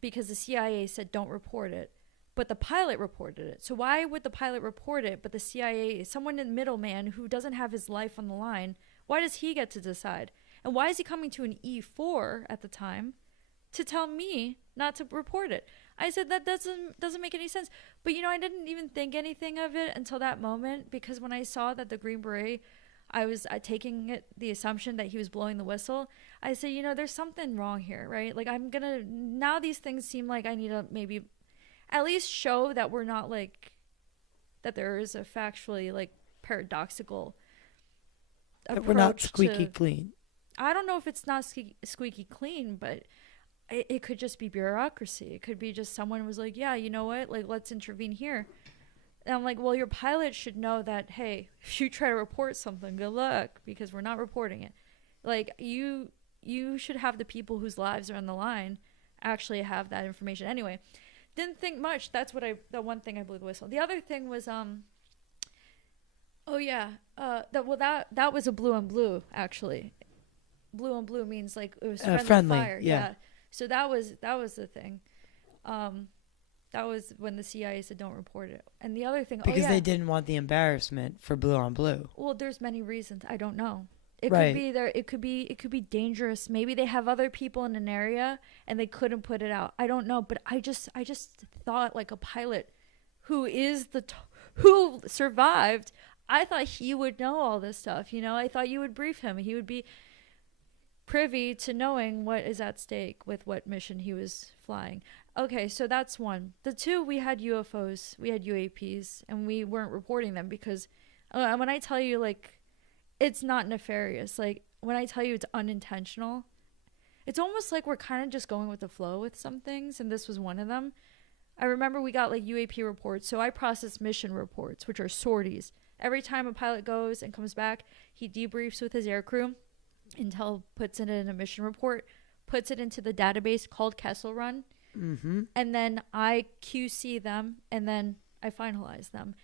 because the CIA said don't report it. But the pilot reported it. So why would the pilot report it, but the CIA, someone in the middleman who doesn't have his life on the line, why does he get to decide? And why is he coming to an E4 at the time to tell me not to report it? I said that doesn't make any sense. But, you know, I didn't even think anything of it until that moment, because when I saw that the Green Beret, I was taking the assumption that he was blowing the whistle. I said, you know, there's something wrong here, right? Like, now these things seem like I need to maybe at least show that we're not like, that there is a factually like paradoxical approach. We're not squeaky clean. I don't know if it's not squeaky clean, but it could just be bureaucracy. It could be just someone was like, yeah, you know what? Like, let's intervene here. And I'm like, well, your pilot should know that, hey, if you try to report something, good luck, because we're not reporting it. Like, you should have the people whose lives are on the line actually have that information. Anyway, didn't think much. That's the one thing I blew the whistle. The other thing was, that was a blue on blue, actually. Blue on blue means like it was friendly fire. Yeah. So that was the thing. That was when the CIA said don't report it. And the other thing, because they didn't want the embarrassment for blue on blue. Well, there's many reasons. I don't know. It could be there. It could be dangerous. Maybe they have other people in an area and they couldn't put it out. I don't know. But I just thought, like, a pilot who is who survived. I thought he would know all this stuff. You know, I thought you would brief him. He would be privy to knowing what is at stake with what mission he was flying. Okay, so that's one. The two, we had UFOs, we had UAPs, and we weren't reporting them because when I tell you, like, it's not nefarious. Like, when I tell you it's unintentional, it's almost like we're kind of just going with the flow with some things, and this was one of them. I remember we got, like, UAP reports, so I process mission reports, which are sorties. Every time a pilot goes and comes back, he debriefs with his aircrew. Intel puts it in a mission report, puts it into the database called Kessel Run, and then I QC them, and then I finalize them.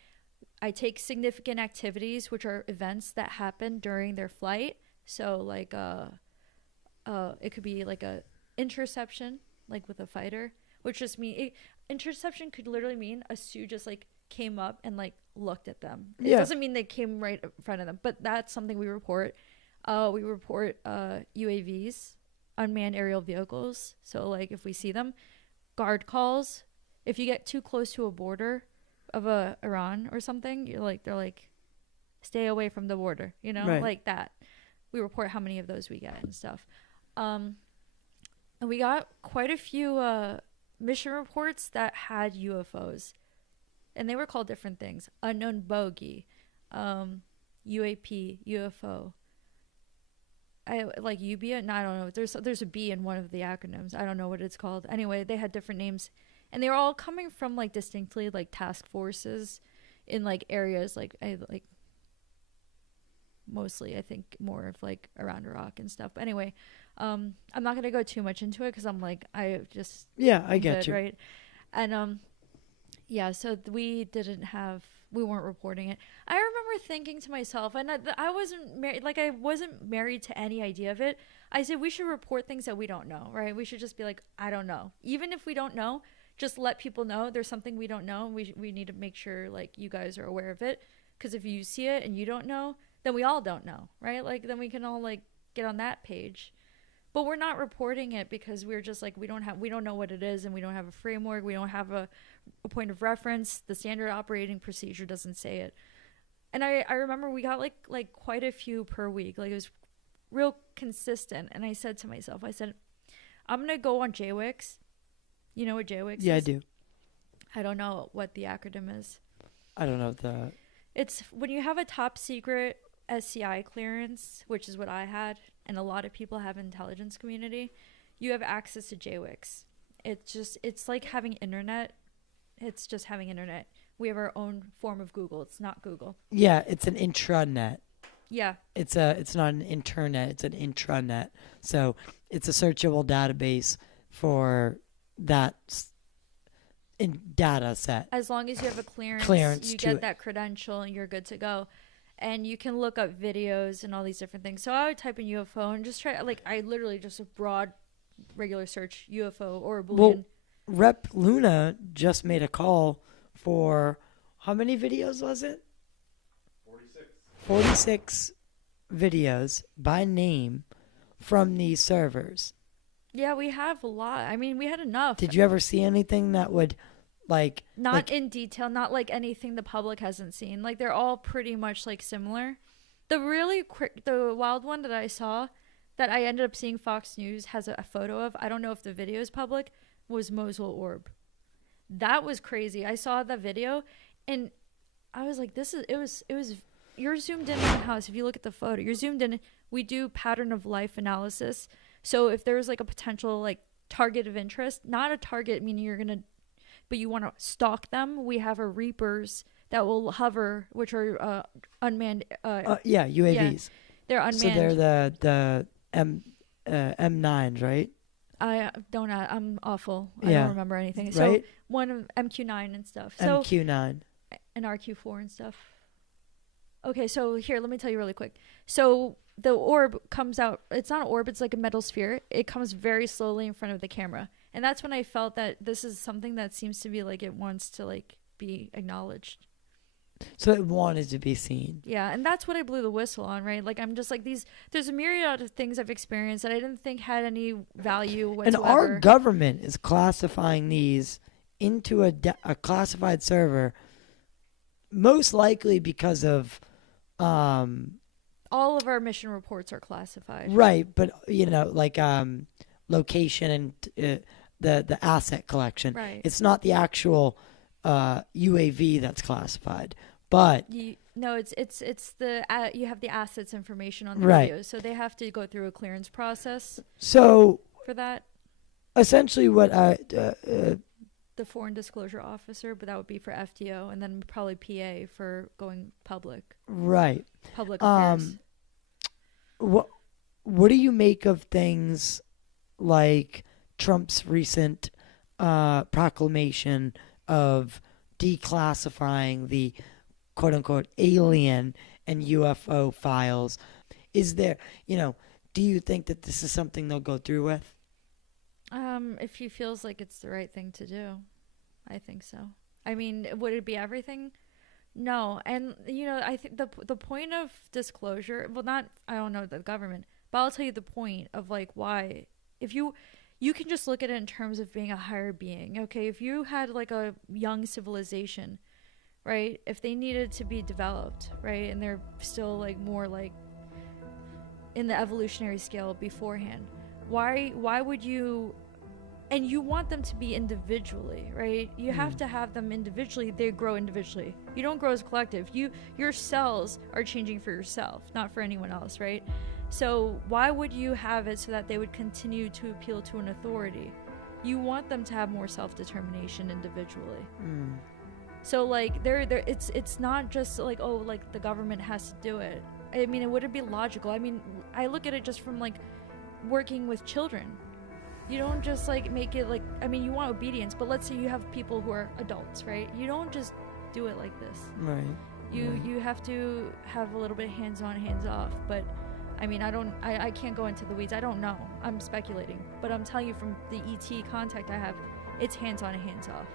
I take significant activities, which are events that happen during their flight. So, like, it could be like a interception, like with a fighter, which just mean interception could literally mean a Sioux just like came up and like looked at them. It doesn't mean they came right in front of them, but that's something we report. We report UAVs, unmanned aerial vehicles. So, like, if we see them, guard calls. If you get too close to a border of Iran or something, they're like, stay away from the border, you know, like that. We report how many of those we get and stuff. And we got quite a few mission reports that had UFOs, and they were called different things: unknown bogey, UAP, UFO. I like UBA. No, I don't know. There's a B in one of the acronyms. I don't know what it's called. Anyway, they had different names, and they were all coming from like distinctly like task forces in like areas like mostly I think more of like around Iraq and stuff. But anyway, I'm not gonna go too much into it because I'm like I get you, right? And so we weren't reporting it. I remember thinking to myself, and I wasn't married, like I wasn't married to any idea of it. I said we should report things that we don't know, right? We should just be like, I don't know. Even if we don't know, just let people know there's something we don't know, and we need to make sure like you guys are aware of it. Because if you see it and you don't know, then we all don't know, right? Like then we can all like get on that page. But we're not reporting it because we're just like we don't know what it is, and we don't have a framework. We don't have a point of reference. The standard operating procedure doesn't say it. And I remember we got like quite a few per week. Like it was real consistent. And I said to myself, I'm gonna go on JWIX. You know what JWIX is? Yeah, I do. I don't know what the acronym is. I don't know the. It's when you have a top secret SCI clearance, which is what I had, and a lot of people have in intelligence community, you have access to JWIX. It's like having internet. It's just having internet. We have our own form of Google. It's not Google. Yeah, it's an intranet. Yeah. It's not an internet. It's an intranet. So it's a searchable database for that in data set. As long as you have a clearance you get that credential and you're good to go. And you can look up videos and all these different things. So I would type in UFO and just try, like, I literally just a broad, regular search UFO or a Boolean. Well, Rep Luna just made a call for, how many videos was it? 46 videos by name from these servers. Yeah, we have a lot. I mean, we had enough. Did you ever see anything that would, not in detail, not like anything the public hasn't seen. Like they're all pretty much like similar. The wild one that I saw that I ended up seeing Fox News has a photo of, I don't know if the video is public, was Mosul Orb. That was crazy. I saw the video and I was like, you're zoomed in on the house. If you look at the photo, you're zoomed in. We do pattern of life analysis. So if there's like a potential like target of interest, not a target meaning but you want to stalk them, we have our Reapers that will hover, which are unmanned. UAVs. Yeah, they're unmanned. So they're the M9s, right? I'm awful. I don't remember anything. So right? One of MQ9 and stuff. MQ9. And RQ4 and stuff. Okay, so here, let me tell you really quick. So the orb comes out. It's not an orb. It's like a metal sphere. It comes very slowly in front of the camera. And that's when I felt that this is something that seems to be like it wants to like be acknowledged. So it wanted to be seen. Yeah, and that's what I blew the whistle on, right? Like I'm just like there's a myriad of things I've experienced that I didn't think had any value whatsoever. And our government is classifying these into a classified server, most likely because of All of our mission reports are classified. Right, but like location and the asset collection. Right. It's not the actual UAV that's classified, but No, it's the you have the assets information on the Right. videos, so they have to go through a clearance process so for that. essentially what The foreign disclosure officer, but that would be for FTO, and then probably PA for going public right. affairs. What do you make of things like Trump's recent proclamation of declassifying the quote unquote alien and UFO files? Is there, do you think that this is something they'll go through with? If he feels like it's the right thing to do, I think so. I mean, would it be everything? No. And I think the point of disclosure, well, not, I don't know the government, but I'll tell you the point of like why. If you can just look at it in terms of being a higher being. Okay, if you had like a young civilization, right? If they needed to be developed, right, and they're still like more like in the evolutionary scale beforehand, why would you? And you want them to be individually, right? You have to have them individually. They grow individually. You don't grow as a collective. Your cells are changing for yourself, not for anyone else, right? So why would you have it so that they would continue to appeal to an authority? You want them to have more self-determination individually. So like it's not just like, oh, like the government has to do it. I mean, it wouldn't be logical. I mean, I look at it just from like working with children. You don't just like make it like, I mean, you want obedience, but let's say you have people who are adults, right? You don't just do it like this. Right. You have to have a little bit hands-on, hands-off. But I mean, I can't go into the weeds. I don't know. I'm speculating, but I'm telling you from the ET contact I have, it's hands-on and hands-off.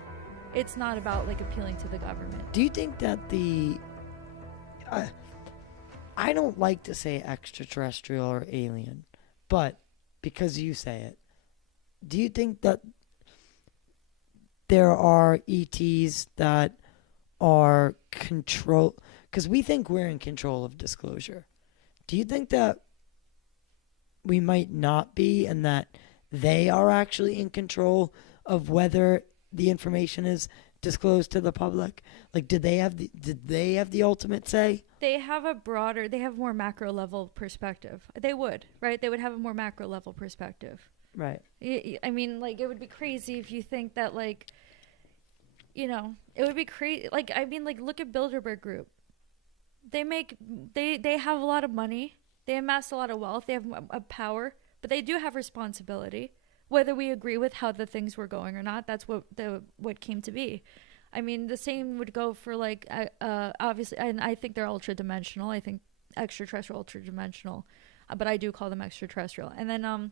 It's not about like appealing to the government. Do you think that I don't like to say extraterrestrial or alien, but because you say it, do you think that there are ETs that are control? Because we think we're in control of disclosure. Do you think that we might not be, and that they are actually in control of whether the information is disclosed to the public? Like, did they have the ultimate say? They have more macro level perspective. They would, right? They would have a more macro level perspective. Right. I mean, like, it would be crazy if you think that, like, it would be crazy. Like, I mean, like, look at Bilderberg Group. They have a lot of money. They amass a lot of wealth. They have a power, but they do have responsibility. Whether we agree with how the things were going or not, that's what came to be. I mean, the same would go for like obviously, and I think they're ultra dimensional. I think extraterrestrial, ultra dimensional, but I do call them extraterrestrial. And then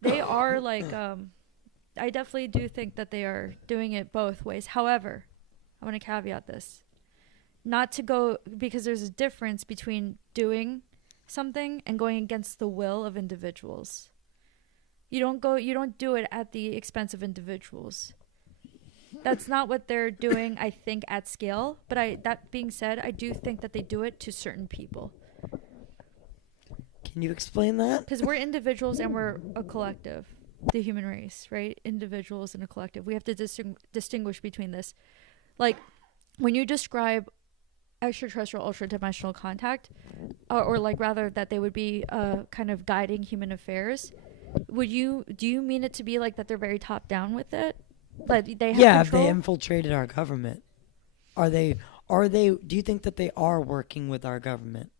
they are like I definitely do think that they are doing it both ways. However, I want to caveat this, not to go, because there's a difference between doing something and going against the will of individuals. You don't do it at the expense of individuals. That's not what they're doing, I think, at scale. But that being said, I do think that they do it to certain people. Can you explain that? Because we're individuals and we're a collective, the human race, right? Individuals and a collective. We have to distinguish between this. Like, when you describe extraterrestrial, ultra-dimensional contact, or like rather that they would be kind of guiding human affairs, do you mean it to be like that they're very top down with it? Like they have control? They infiltrated our government. Are they do you think that they are working with our government?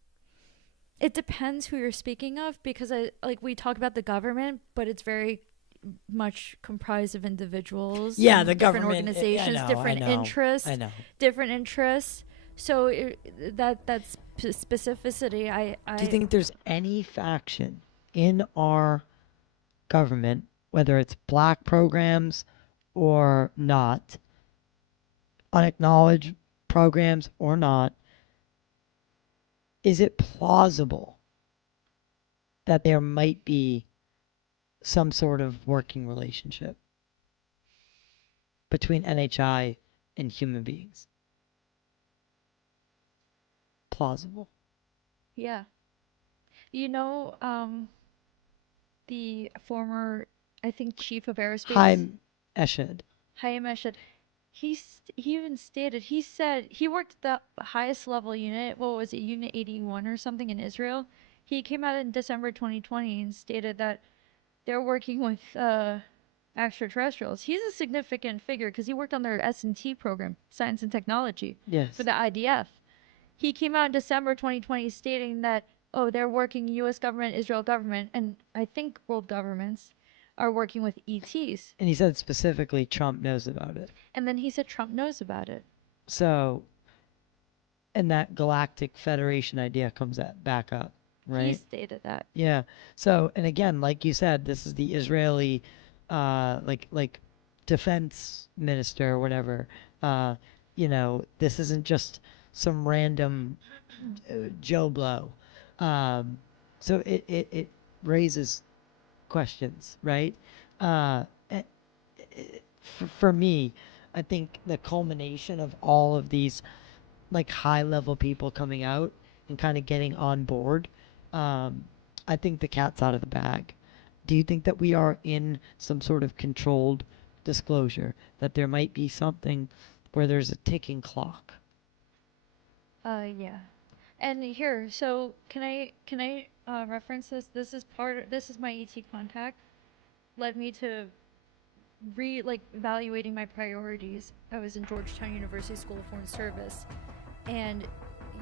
It depends who you're speaking of, because we talk about the government, but it's very much comprised of individuals. Yeah, the different government, organizations, different interests. I know. Different interests. So that's specificity. Do you think there's any faction in our government, whether it's black programs or not, unacknowledged programs or not, is it plausible that there might be some sort of working relationship between NHI and human beings? Plausible. Yeah. You know, the former, I think, chief of aerospace, Haim Eshed. Chaim Eshed, he even stated, he said he worked at the highest level unit, what was it, Unit 81 or something in Israel. He came out in December 2020 and stated that they're working with extraterrestrials. He's a significant figure because he worked on their S&T program, Science and Technology, Yes. for the IDF. He came out in December 2020 stating that, oh, they're working, U.S. government, Israel government, and I think world governments are working with ETs. And he said specifically Trump knows about it. And then he said Trump knows about it. So, and that galactic federation idea comes back up, right? He stated that. Yeah. So, and again, like you said, this is the Israeli, like defense minister or whatever. This isn't just some random Joe Blow. So it raises questions, right? For me, I think the culmination of all of these like high level people coming out and kind of getting on board, I think the cat's out of the bag. Do you think that we are in some sort of controlled disclosure, that there might be something where there's a ticking clock? Yeah. And here, so can I reference this? This is my ET contact. Led me to evaluating my priorities. I was in Georgetown University School of Foreign Service, and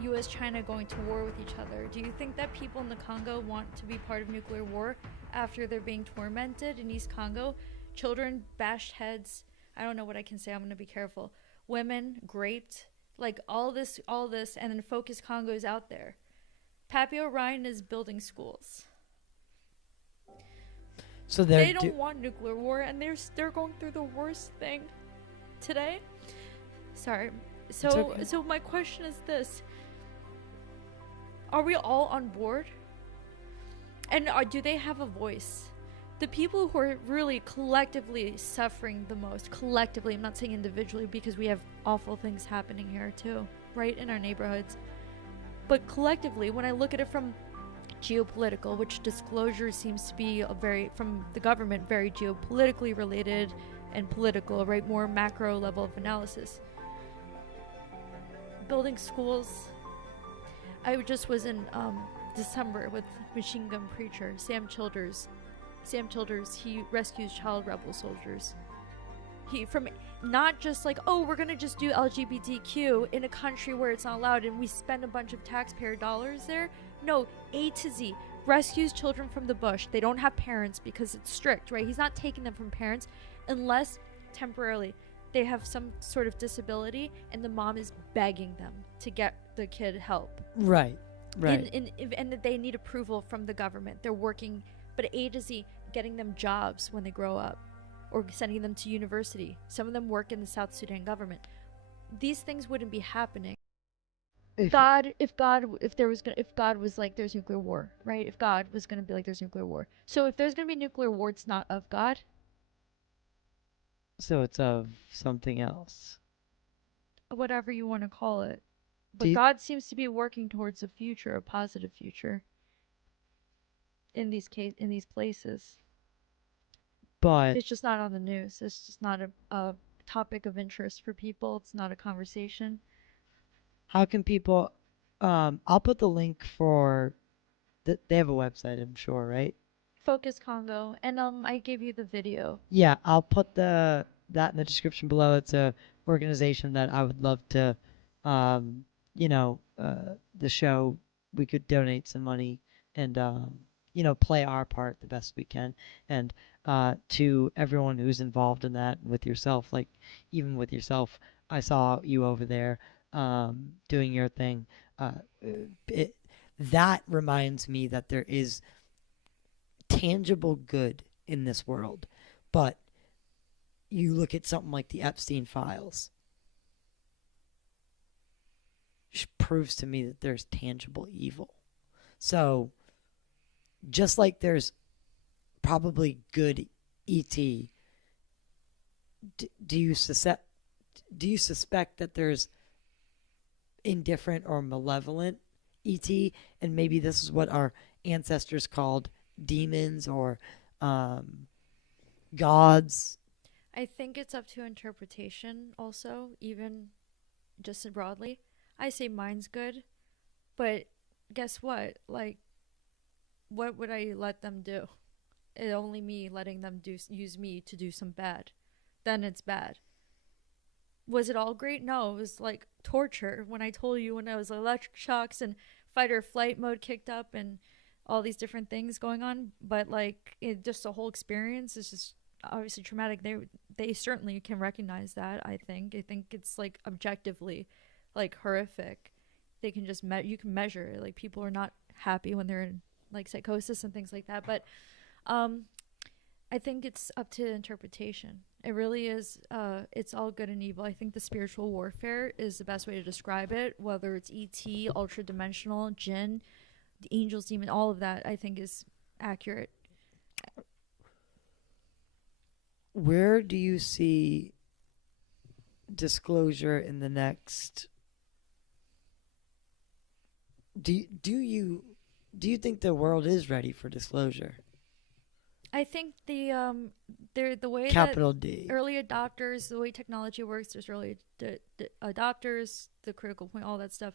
U.S. China going to war with each other. Do you think that people in the Congo want to be part of nuclear war after they're being tormented in East Congo? Children bashed heads. I don't know what I can say. I'm gonna be careful. Women raped. Like all this, and then Focus Congo is out there. Pappy O'Ryan is building schools. So they don't want nuclear war, and they're going through the worst thing today. Sorry. So okay. So my question is this: are we all on board? And do they have a voice? The people who are really collectively suffering the most, collectively, I'm not saying individually because we have awful things happening here too, right, in our neighborhoods. But collectively, when I look at it from geopolitical, which disclosure seems to be from the government, very geopolitically related and political, right, more macro level of analysis. Building schools. I just was in December with Machine Gun Preacher, Sam Childers, he rescues child rebel soldiers. He from not just like, oh, we're gonna just do LGBTQ in a country where it's not allowed and we spend a bunch of taxpayer dollars there. No, A to Z. Rescues children from the bush. They don't have parents because it's strict, right? He's not taking them from parents unless temporarily they have some sort of disability and the mom is begging them to get the kid help. Right. And they need approval from the government. They're working, but A to Z, getting them jobs when they grow up or sending them to university. Some of them work in the South Sudan government. These things wouldn't be happening. If God was like there's nuclear war, right? If God was going to be like there's nuclear war. So if there's going to be nuclear war, it's not of God. So it's of something else. Whatever you want to call it. But God seems to be working towards a future, a positive future. In these places. But it's just not on the news. It's just not a topic of interest for people. It's not a conversation. How can people I'll put the link for they have a website, I'm sure, right? Focus Congo, and I gave you the video. Yeah, I'll put that in the description below. It's a organization that I would love to the show, we could donate some money and play our part the best we can. And to everyone who's involved in that, with yourself, like even with yourself, I saw you over there doing your thing. That reminds me that there is tangible good in this world. But you look at something like the Epstein files, which proves to me that there's tangible evil. So just like there's probably good ET, do you suspect that there's indifferent or malevolent ET, and maybe this is what our ancestors called demons or gods? I think it's up to interpretation also, even just broadly. I say mine's good, but guess what? Like, what would I let them do? It only me letting them use me to do some bad. Then it's bad. Was it all great? No, it was like torture. When I told you, when I was electric shocks and fight or flight mode kicked up and all these different things going on, but like just the whole experience is just obviously traumatic. They certainly can recognize that. I think it's like objectively like horrific. They can just you can measure it. Like people are not happy when they're in like psychosis and things like that. But I think it's up to interpretation. It really is. It's all good and evil. I think the spiritual warfare is the best way to describe it. Whether it's ET, ultra dimensional, jinn, the angels, demon, all of that, I think is accurate. Where do you see disclosure in the next? Do you think the world is ready for disclosure? I think the way Capital that D. early adopters, the way technology works, there's early adopters, the critical point, all that stuff.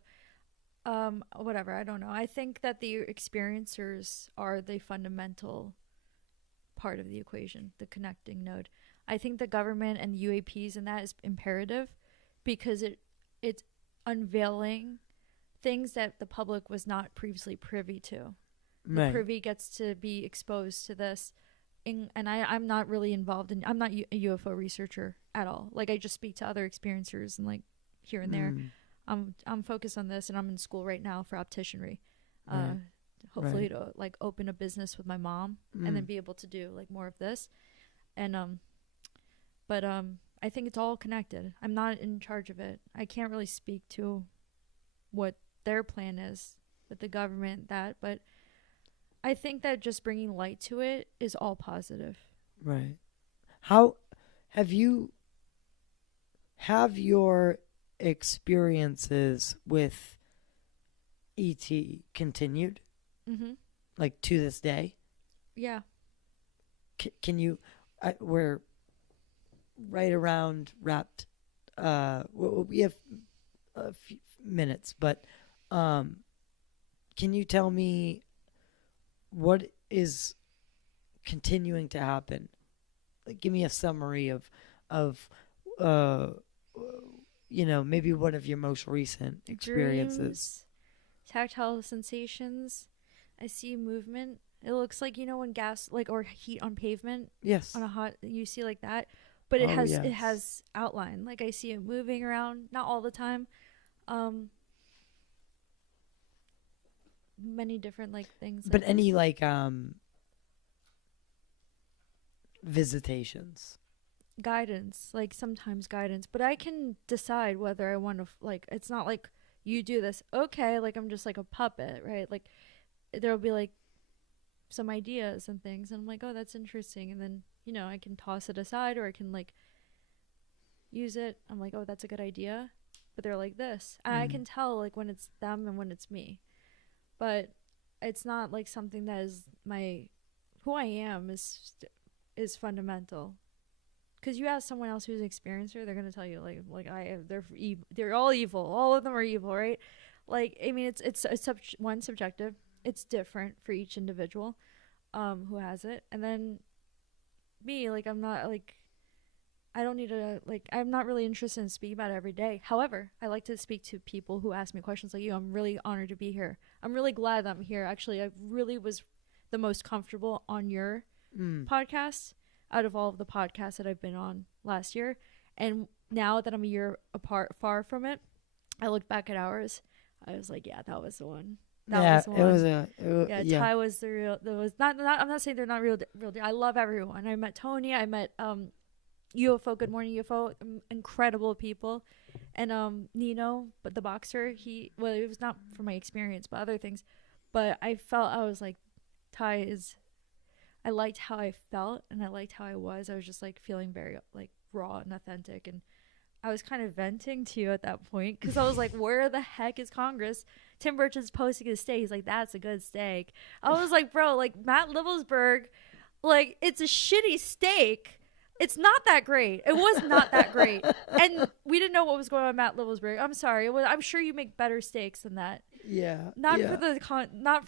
Whatever, I don't know. I think that the experiencers are the fundamental part of the equation, the connecting node. I think the government and the UAPs and that is imperative because it's unveiling things that the public was not previously privy to. The privy gets to be exposed to this. And I'm not really involved in, I'm not a UFO researcher at all. Like I just speak to other experiencers and like here and there. I'm focused on this and I'm in school right now for opticianry. Hopefully to like open a business with my mom and then be able to do like more of this. And but I think it's all connected. I'm not in charge of it. I can't really speak to what their plan is with the government but I think that just bringing light to it is all positive. Right. How have your experiences with ET continued? Mm-hmm. Like to this day? Yeah. Can you? We're right around wrapped. We have a few minutes, but can you tell me what is continuing to happen? Like, give me a summary of maybe one of your most recent experiences. Dreams, tactile sensations. I see movement. It looks like when gas or heat on pavement. Yes. On a hot, you see like that, but it has outline. Like I see it moving around, not all the time. Many different things. But any visitations. Guidance, sometimes guidance, but I can decide whether I want to it's not like you do this, okay, I'm just like a puppet, right? Like there'll be some ideas and things and I'm like, oh, that's interesting, and then I can toss it aside or I can use it. I'm like, oh, that's a good idea, but they're like this, and I can tell when it's them and when it's me, but it's not something that is who I am is fundamental. Because you ask someone else who's an experiencer, they're gonna tell you they're all evil. All of them are evil, right? I mean, it's one subjective. It's different for each individual, who has it. And then me, I'm not I don't need to I'm not really interested in speaking about it every day. However, I like to speak to people who ask me questions like you. I'm really honored to be here. I'm really glad that I'm here. Actually, I really was the most comfortable on your podcast out of all of the podcasts that I've been on last year. And now that I'm a year far from it, I look back at ours. I was like, yeah, that was the one. That was the one. Ty was the real. There was not. I'm not saying they're not real. I love everyone. I met Tony. I met UFO. Good Morning UFO. Incredible people. And Nino, but the boxer. It was not from my experience, but other things. But I was like, Ty is. I liked how I felt and I liked how I was. I was just feeling very raw and authentic, and I was kind of venting to you at that point because I was like, where the heck is Congress? Tim Burchard's posting a steak. He's like, that's a good steak. I was like, bro, like Matt Livelsberg, like it's a shitty steak. It's not that great. It was not that great. And we didn't know what was going on with Matt Livelsberg. I'm sorry. I'm sure you make better steaks than that. Yeah. Not for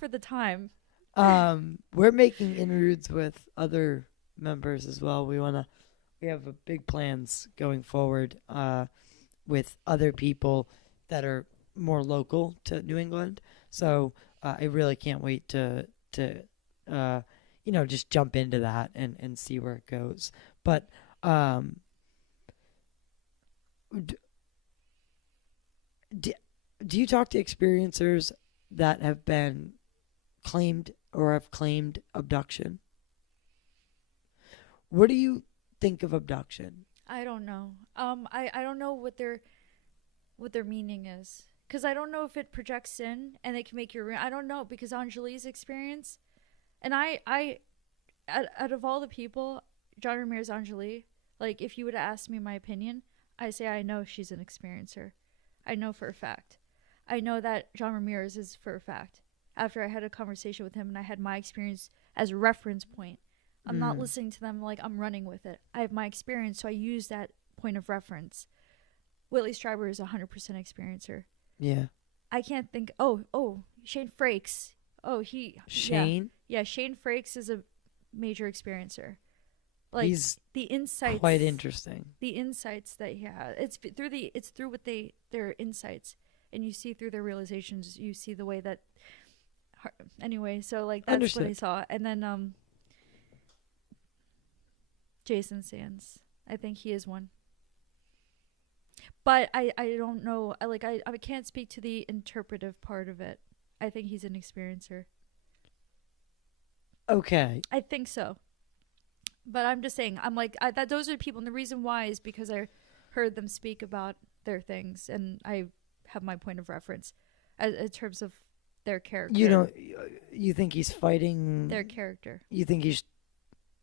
the time. We're making inroads with other members as well. We have big plans going forward with other people that are more local to New England. So I really can't wait to just jump into that and see where it goes. But do you talk to experiencers that have been claimed or have claimed abduction? What do you think of abduction? I don't know. I don't know what their meaning is, because I don't know if it projects in and it can make you. I don't know, because Anjali's experience, and out of all the people, John Ramirez, Anjali, like if you would have asked me my opinion, I say I know she's an experiencer. I know for a fact. I know that John Ramirez is for a fact. After I had a conversation with him and I had my experience as a reference point. I'm not listening to them like I'm running with it. I have my experience, so I use that point of reference. Whitley Strieber is 100% experiencer. Yeah. I can't think. Shane Frakes. Shane? Yeah, Shane Frakes is a major experiencer. Like he's the insights. Quite interesting. The insights that he has. It's through their insights, and you see through their realizations. You see the way that. Anyway, so like that's Understood. what I saw, and then Jason Sands. I think he is one. But I don't know. I can't speak to the interpretive part of it. I think he's an experiencer. Okay. I think so. But I'm just saying, I'm like, that those are people, and the reason why is because I heard them speak about their things, and I have my point of reference in terms of their character. You think he's fighting their character. You think he's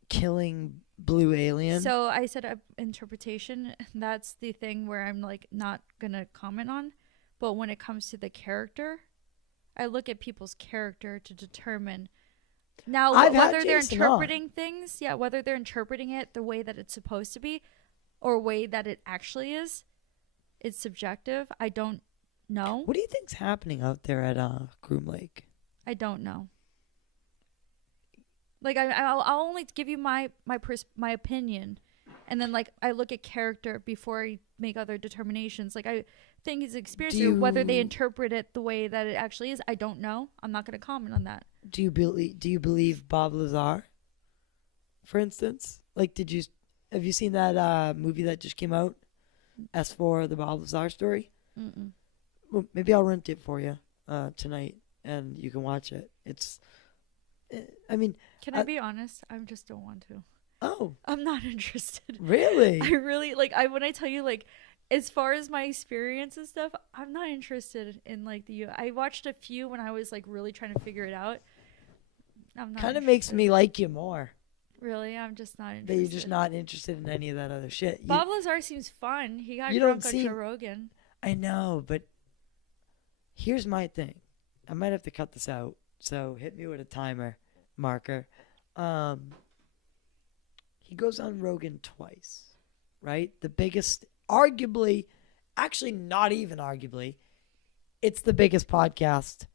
killing blue alien? So I said interpretation. That's the thing where I'm like not gonna comment on. But when it comes to the character, I look at people's character to determine. Now, whether they're interpreting things, whether they're interpreting it the way that it's supposed to be, or way that it actually is, it's subjective. I don't know. What do you think's happening out there at Groom Lake? I don't know. Like I'll only give you my opinion, and then like I look at character before I make other determinations. Like I think he's experienced whether they interpret it the way that it actually is. I don't know. I'm not going to comment on that. Do you believe Bob Lazar? For instance, like have you seen that movie that just came out? S4, the Bob Lazar story. Mm-mm. Well, maybe I'll rent it for you tonight, and you can watch it. It's, I mean, can I be honest? I just don't want to. Oh, I'm not interested. Really? I really when I tell you like, as far as my experience and stuff, I'm not interested in like I watched a few when I was like really trying to figure it out. I'm not. Kind of makes me like you more. Really, I'm just not interested. That you're just not interested in any of that other shit. Bob Lazar seems fun. He got drunk on Joe Rogan. I know, but here's my thing. I might have to cut this out, so hit me with a timer marker. He goes on Rogan twice, right? The biggest, arguably, actually not even arguably, it's the biggest podcast,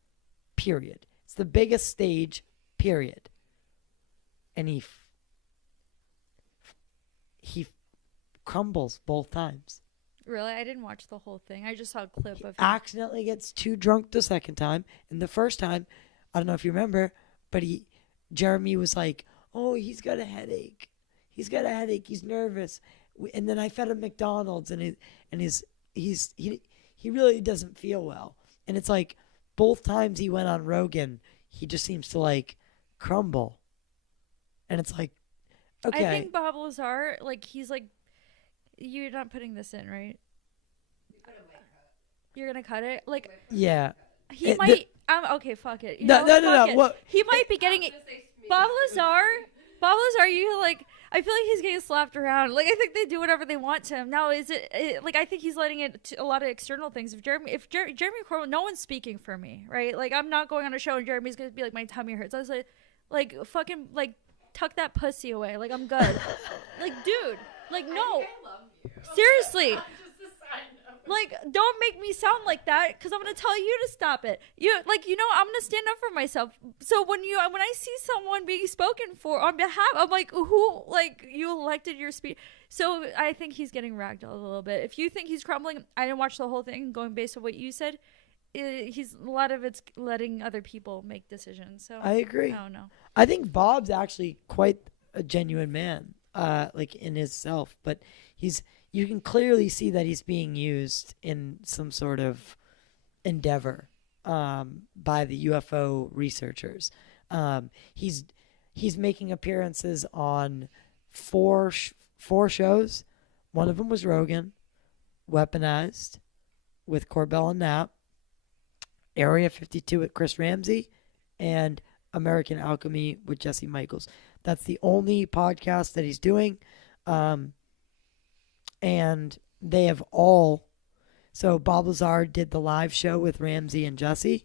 period. It's the biggest stage, period. And he crumbles both times. Really? I didn't watch the whole thing. I just saw a clip of him. Accidentally gets too drunk the second time. And the first time, I don't know if you remember, but Jeremy was like, oh, he's got a headache. He's got a headache. He's nervous. And then I fed him McDonald's, and he really doesn't feel well. And it's like both times he went on Rogan, he just seems to like crumble. And it's like, okay. I think Bob Lazar, like he's like, you're not putting this in, right? You're gonna cut it, like yeah. He might. Okay, fuck it. No. What? He might be getting it. Bob Lazar. You like? I feel like he's getting slapped around. Like I think they do whatever they want to him. Now is it like I think he's letting it to a lot of external things. If Jeremy Corbyn, no one's speaking for me, right? Like I'm not going on a show and Jeremy's gonna be like my tummy hurts. I was like fucking like tuck that pussy away. Like I'm good. Like dude, like no, I love you. seriously. Just a side note. Like, don't make me sound like that, because I'm gonna tell you to stop it. I'm gonna stand up for myself. So when I see someone being spoken for on behalf, I'm like, who? Like, you elected your speech. So I think he's getting ragged a little bit. If you think he's crumbling, I didn't watch the whole thing. Going based on what you said, he's a lot of it's letting other people make decisions. So I agree. I don't know. I think Bob's actually quite a genuine man, like in his self, but you can clearly see that he's being used in some sort of endeavor by the UFO researchers. He's making appearances on four shows. One of them was Rogan, Weaponized with Corbell and Knapp, Area 52 with Chris Ramsey, and American Alchemy with Jesse Michaels. That's the only podcast that he's doing. And they have all... So Bob Lazar did the live show with Ramsey and Jesse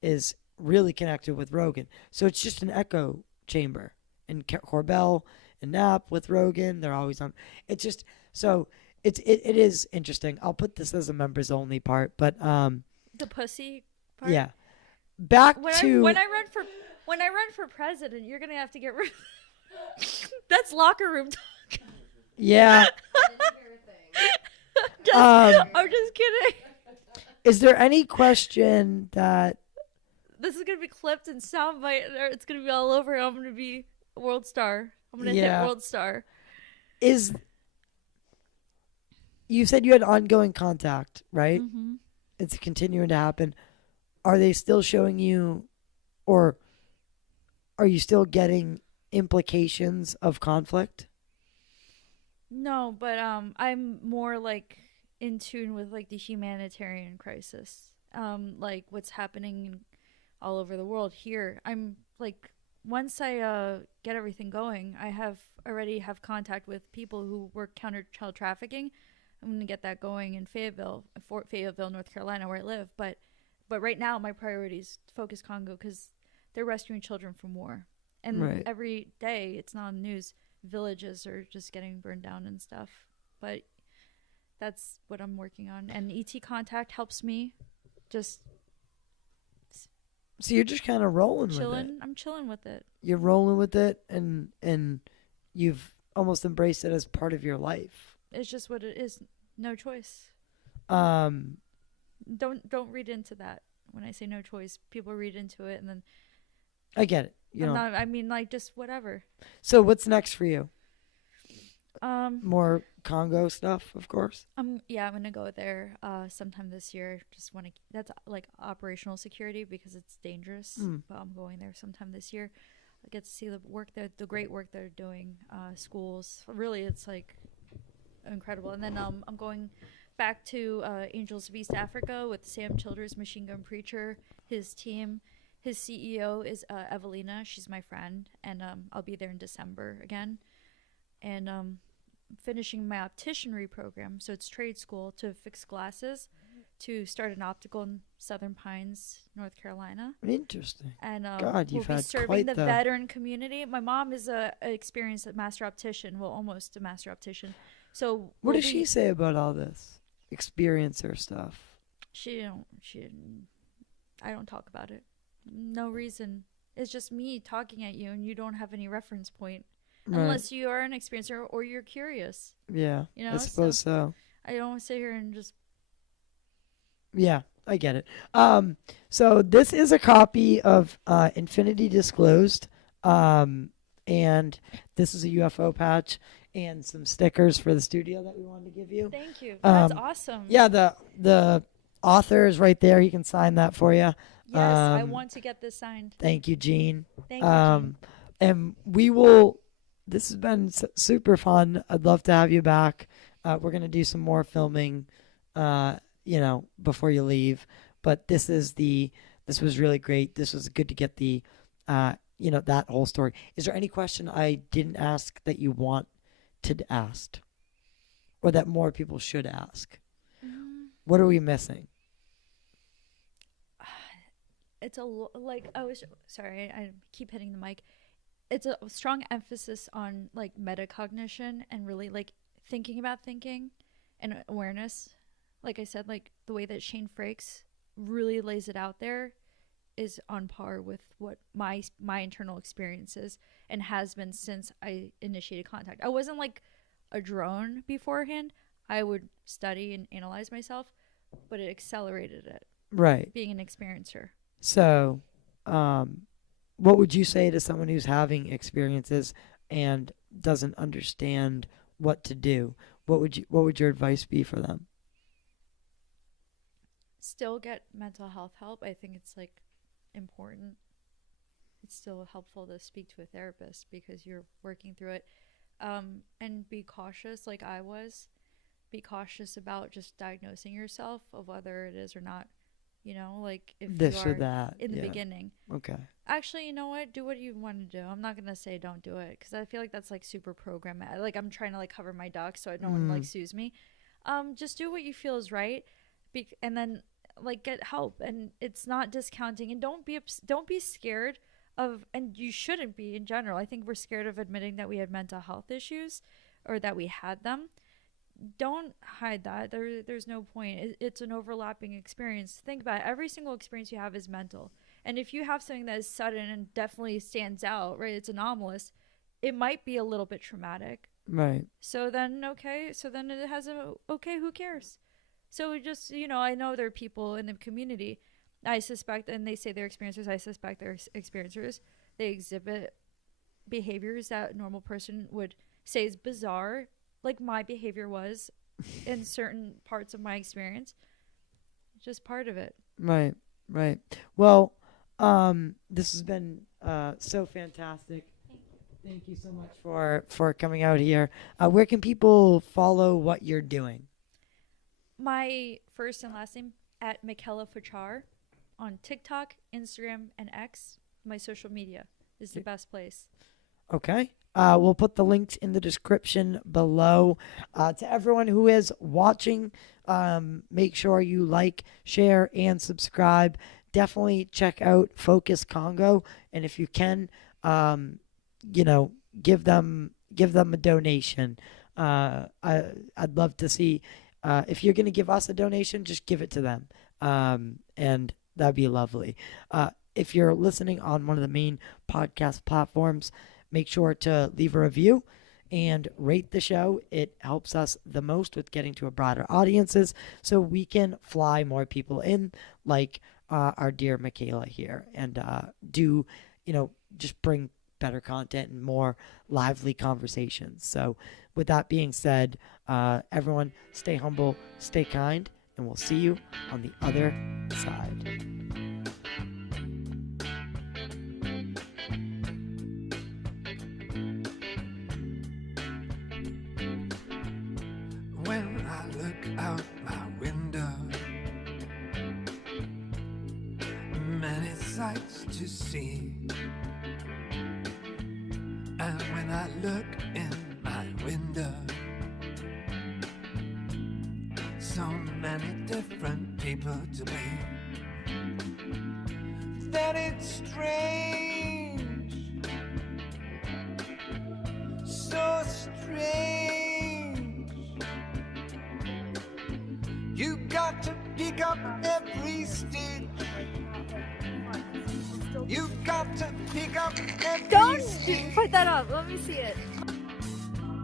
is really connected with Rogan. So it's just an echo chamber. And Corbell and Knapp with Rogan, they're always on. It's just... So it is interesting. I'll put this as a members only part, but... The pussy part? Yeah. When I run for president, you're gonna have to get rid. That's locker room talk. Yeah. I'm just kidding. Is there any question that This is gonna be clipped and soundbite, or it's gonna be all over. I'm gonna be a world star. I'm gonna hit world star. You said you had ongoing contact, right? Mm-hmm. It's continuing to happen. Are they still showing you, or are you still getting implications of conflict? No, but I'm more like in tune with like the humanitarian crisis, like what's happening all over the world. Here, I'm like, once I get everything going, I already have contact with people who work counter child trafficking. I'm gonna get that going in Fayetteville, North Carolina, where I live. But right now, my priority is focus Congo, because they're rescuing children from war, and every day it's not on the news. Villages are just getting burned down and stuff. But that's what I'm working on, and ET contact helps me. Just so you're just kind of rolling with it. I'm chilling with it. You're rolling with it, and you've almost embraced it as part of your life. It's just what it is. No choice. Don't read into that. When I say no choice, people read into it, and then I get it. I mean, like, just whatever. So what's next for you? More Congo stuff, of course. I'm gonna go there sometime this year. Just want to. That's like operational security, because it's dangerous. But I'm going there sometime this year. I get to see the great work they're doing. Schools, really, it's like incredible. And then I'm going back to Angels of East Africa with Sam Childers, Machine Gun Preacher, his team. His CEO is Evelina. She's my friend, and I'll be there in December again. And finishing my opticianry program, so it's trade school to fix glasses, to start an optical in Southern Pines, North Carolina. Interesting. And God, you've we'll be had serving quite the veteran community. My mom is an experienced master optician, almost a master optician. So what does she say about all this experiencer stuff? I don't talk about it. No reason. It's just me talking at you, and you don't have any reference point, unless you are an experiencer or you're curious. Yeah, I suppose so. I don't want to sit here and just... Yeah, I get it. So this is a copy of Infinity Disclosed, and this is a UFO patch and some stickers for the studio that we wanted to give you. Thank you. That's awesome. Yeah, the author is right there. He can sign that for you. Yes, I want to get this signed. Thank you, Gene. Thank you, Gene. And we will... This has been super fun. I'd love to have you back. We're going to do some more filming, before you leave. But this was really great. This was good to get the that whole story. Is there any question I didn't ask that you want to ask, or that more people should ask? What are we missing? It's I keep hitting the mic. It's a strong emphasis on like metacognition and really like thinking about thinking and awareness. Like I said, like the way that Shane Frakes really lays it out there is on par with what my internal experience is and has been since I initiated contact. I wasn't like a drone beforehand. I would study and analyze myself, but it accelerated it. Right. Being an experiencer. So, what would you say to someone who's having experiences and doesn't understand what to do? What would your advice be for them? Still get mental health help. I think it's like important. It's still helpful to speak to a therapist because you're working through it. And be cautious, like I was. Be cautious about just diagnosing yourself of whether it is or not. Like if this you are or that in the beginning. Okay. Actually, you know what? Do what you want to do. I'm not gonna say don't do it because I feel like that's like super programmatic. Like I'm trying to like cover my ducks so no one like sues me. Just do what you feel is right, and then like get help. And it's not discounting. And don't be scared of. And you shouldn't be in general. I think we're scared of admitting that we have mental health issues, or that we had them. Don't hide that. There's no point. It's an overlapping experience. Think about it. Every single experience you have is mental. And if you have something that is sudden and definitely stands out, right, it's anomalous, it might be a little bit traumatic. Right. So then, it has who cares? So just, I know there are people in the community, I suspect, and they say they're experiencers, I suspect they're experiencers. They exhibit behaviors that a normal person would say is bizarre, like my behavior was in certain parts of my experience. Just part of it. Right. Well, this has been so fantastic. Thank you so much for coming out here. Where can people follow what you're doing? My first and last name at Michaela Fachar on TikTok, Instagram, and X. My social media is the best place. Okay. We'll put the links in the description below. To everyone who is watching, make sure you like, share, and subscribe. Definitely check out Focus Congo, and if you can, give them a donation. I'd love to see. If you're going to give us a donation, just give it to them, and that'd be lovely. If you're listening on one of the main podcast platforms, make sure to leave a review and rate the show. It helps us the most with getting to a broader audiences so we can fly more people in, like our dear Michaela here, and just bring better content and more lively conversations. So with that being said, everyone stay humble, stay kind, and we'll see you on the other side. When I look out my window, many sights to see. And when I look in my window, so many different people to be, that it's strange, so strange. You got to pick up every stitch. You got to pick up every stitch. Put that up. Let me see it.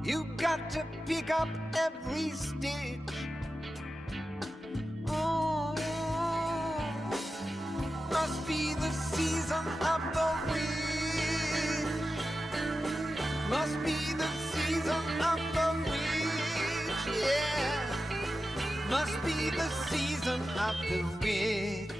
You got to pick up every stitch. Oh, must be the season of the witch. Must be the season of the witch. Yeah. Must be the season of the witch.